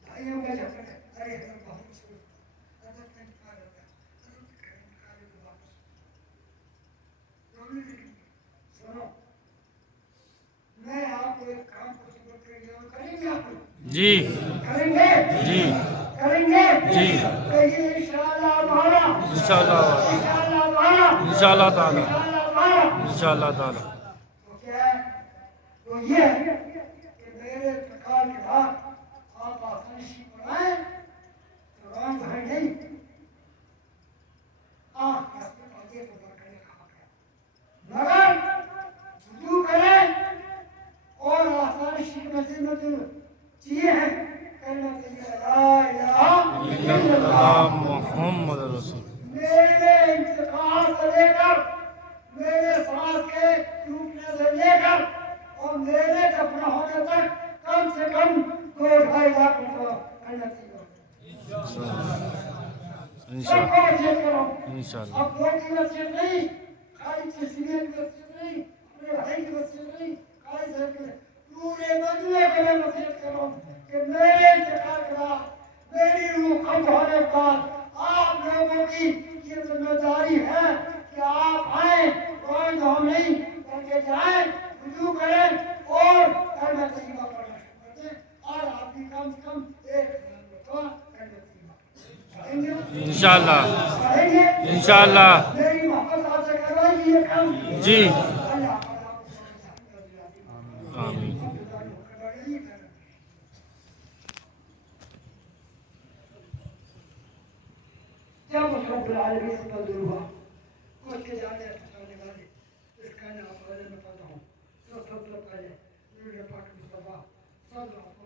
بھائیوں کا جھپڑ ہے ارے ہم بہت سوچ عدد کا انتقال ہوتا ہے عدد کا انتقال ہے تو واپس دونوں لکھیں گے سنو میں آپ کو ایک کام کو سپورٹ کر گیا ہوں کریں گے آپ لوگ جی کریں گے جی کریں گے جی کہیے انشاءاللہ تعالی انشاءاللہ انشاءاللہ تعالی انشاءاللہ تعالی انشاءاللہ تعالی انشاءاللہ تعالی تو کیا ہے تو یہ ہے کہ میرے انتقال کے بعد آپ آسانشی بنائیں تو رنگ ہے نہیں اس میں آگے تو کرنے کا حق ہے مگر وضو کریں اور آسانشی کی مسجد میں جو چیزیں ہیں کلمہ طیبہ لا الہ الا اللہ محمد رسول میرے انتقال سے لے کر میرے سانس کے ٹوٹنے سے لے کر اور میرے دفن ہونے تک کم سے کم 2-2.5 لاکھ روپے کرنا چاہیے سب کو وصیت کرو انشاءاللہ اب لوگ کی وصیت نہیں خالی تسلیہ کی وصیت نہیں اپنے بھائی کی وصیت نہیں خالی صاحب کی پورے مجموعے کو میں وصیت کروں کہ میرے انتقال کے بعد میری روح قبض ہونے کے بعد آپ لوگوں کی یہ ذمہ داری ہے کہ آپ آئیں روئیں ہو نہیں بلکہ جائیں وضو کریں اور کلمہ طیبہ پڑھنا شروع کر دیں اور آپ بھی کم سے کم 1,000 مرتبہ کلمہ طیبہ پڑھیں گے انشاءاللہ پڑھیں گے انشاءاللہ میری محبت آپ سے کروائیے یہ کام جی اللہ تعالیٰ آپ کو آمین جب اس رب العالمین سے منظور ہوا اس کے جانے پہنچانے والے اس کا نام میں پڑھتا ہوں سب سے پہلے نور پاک مصطفیٰ صلی اللہ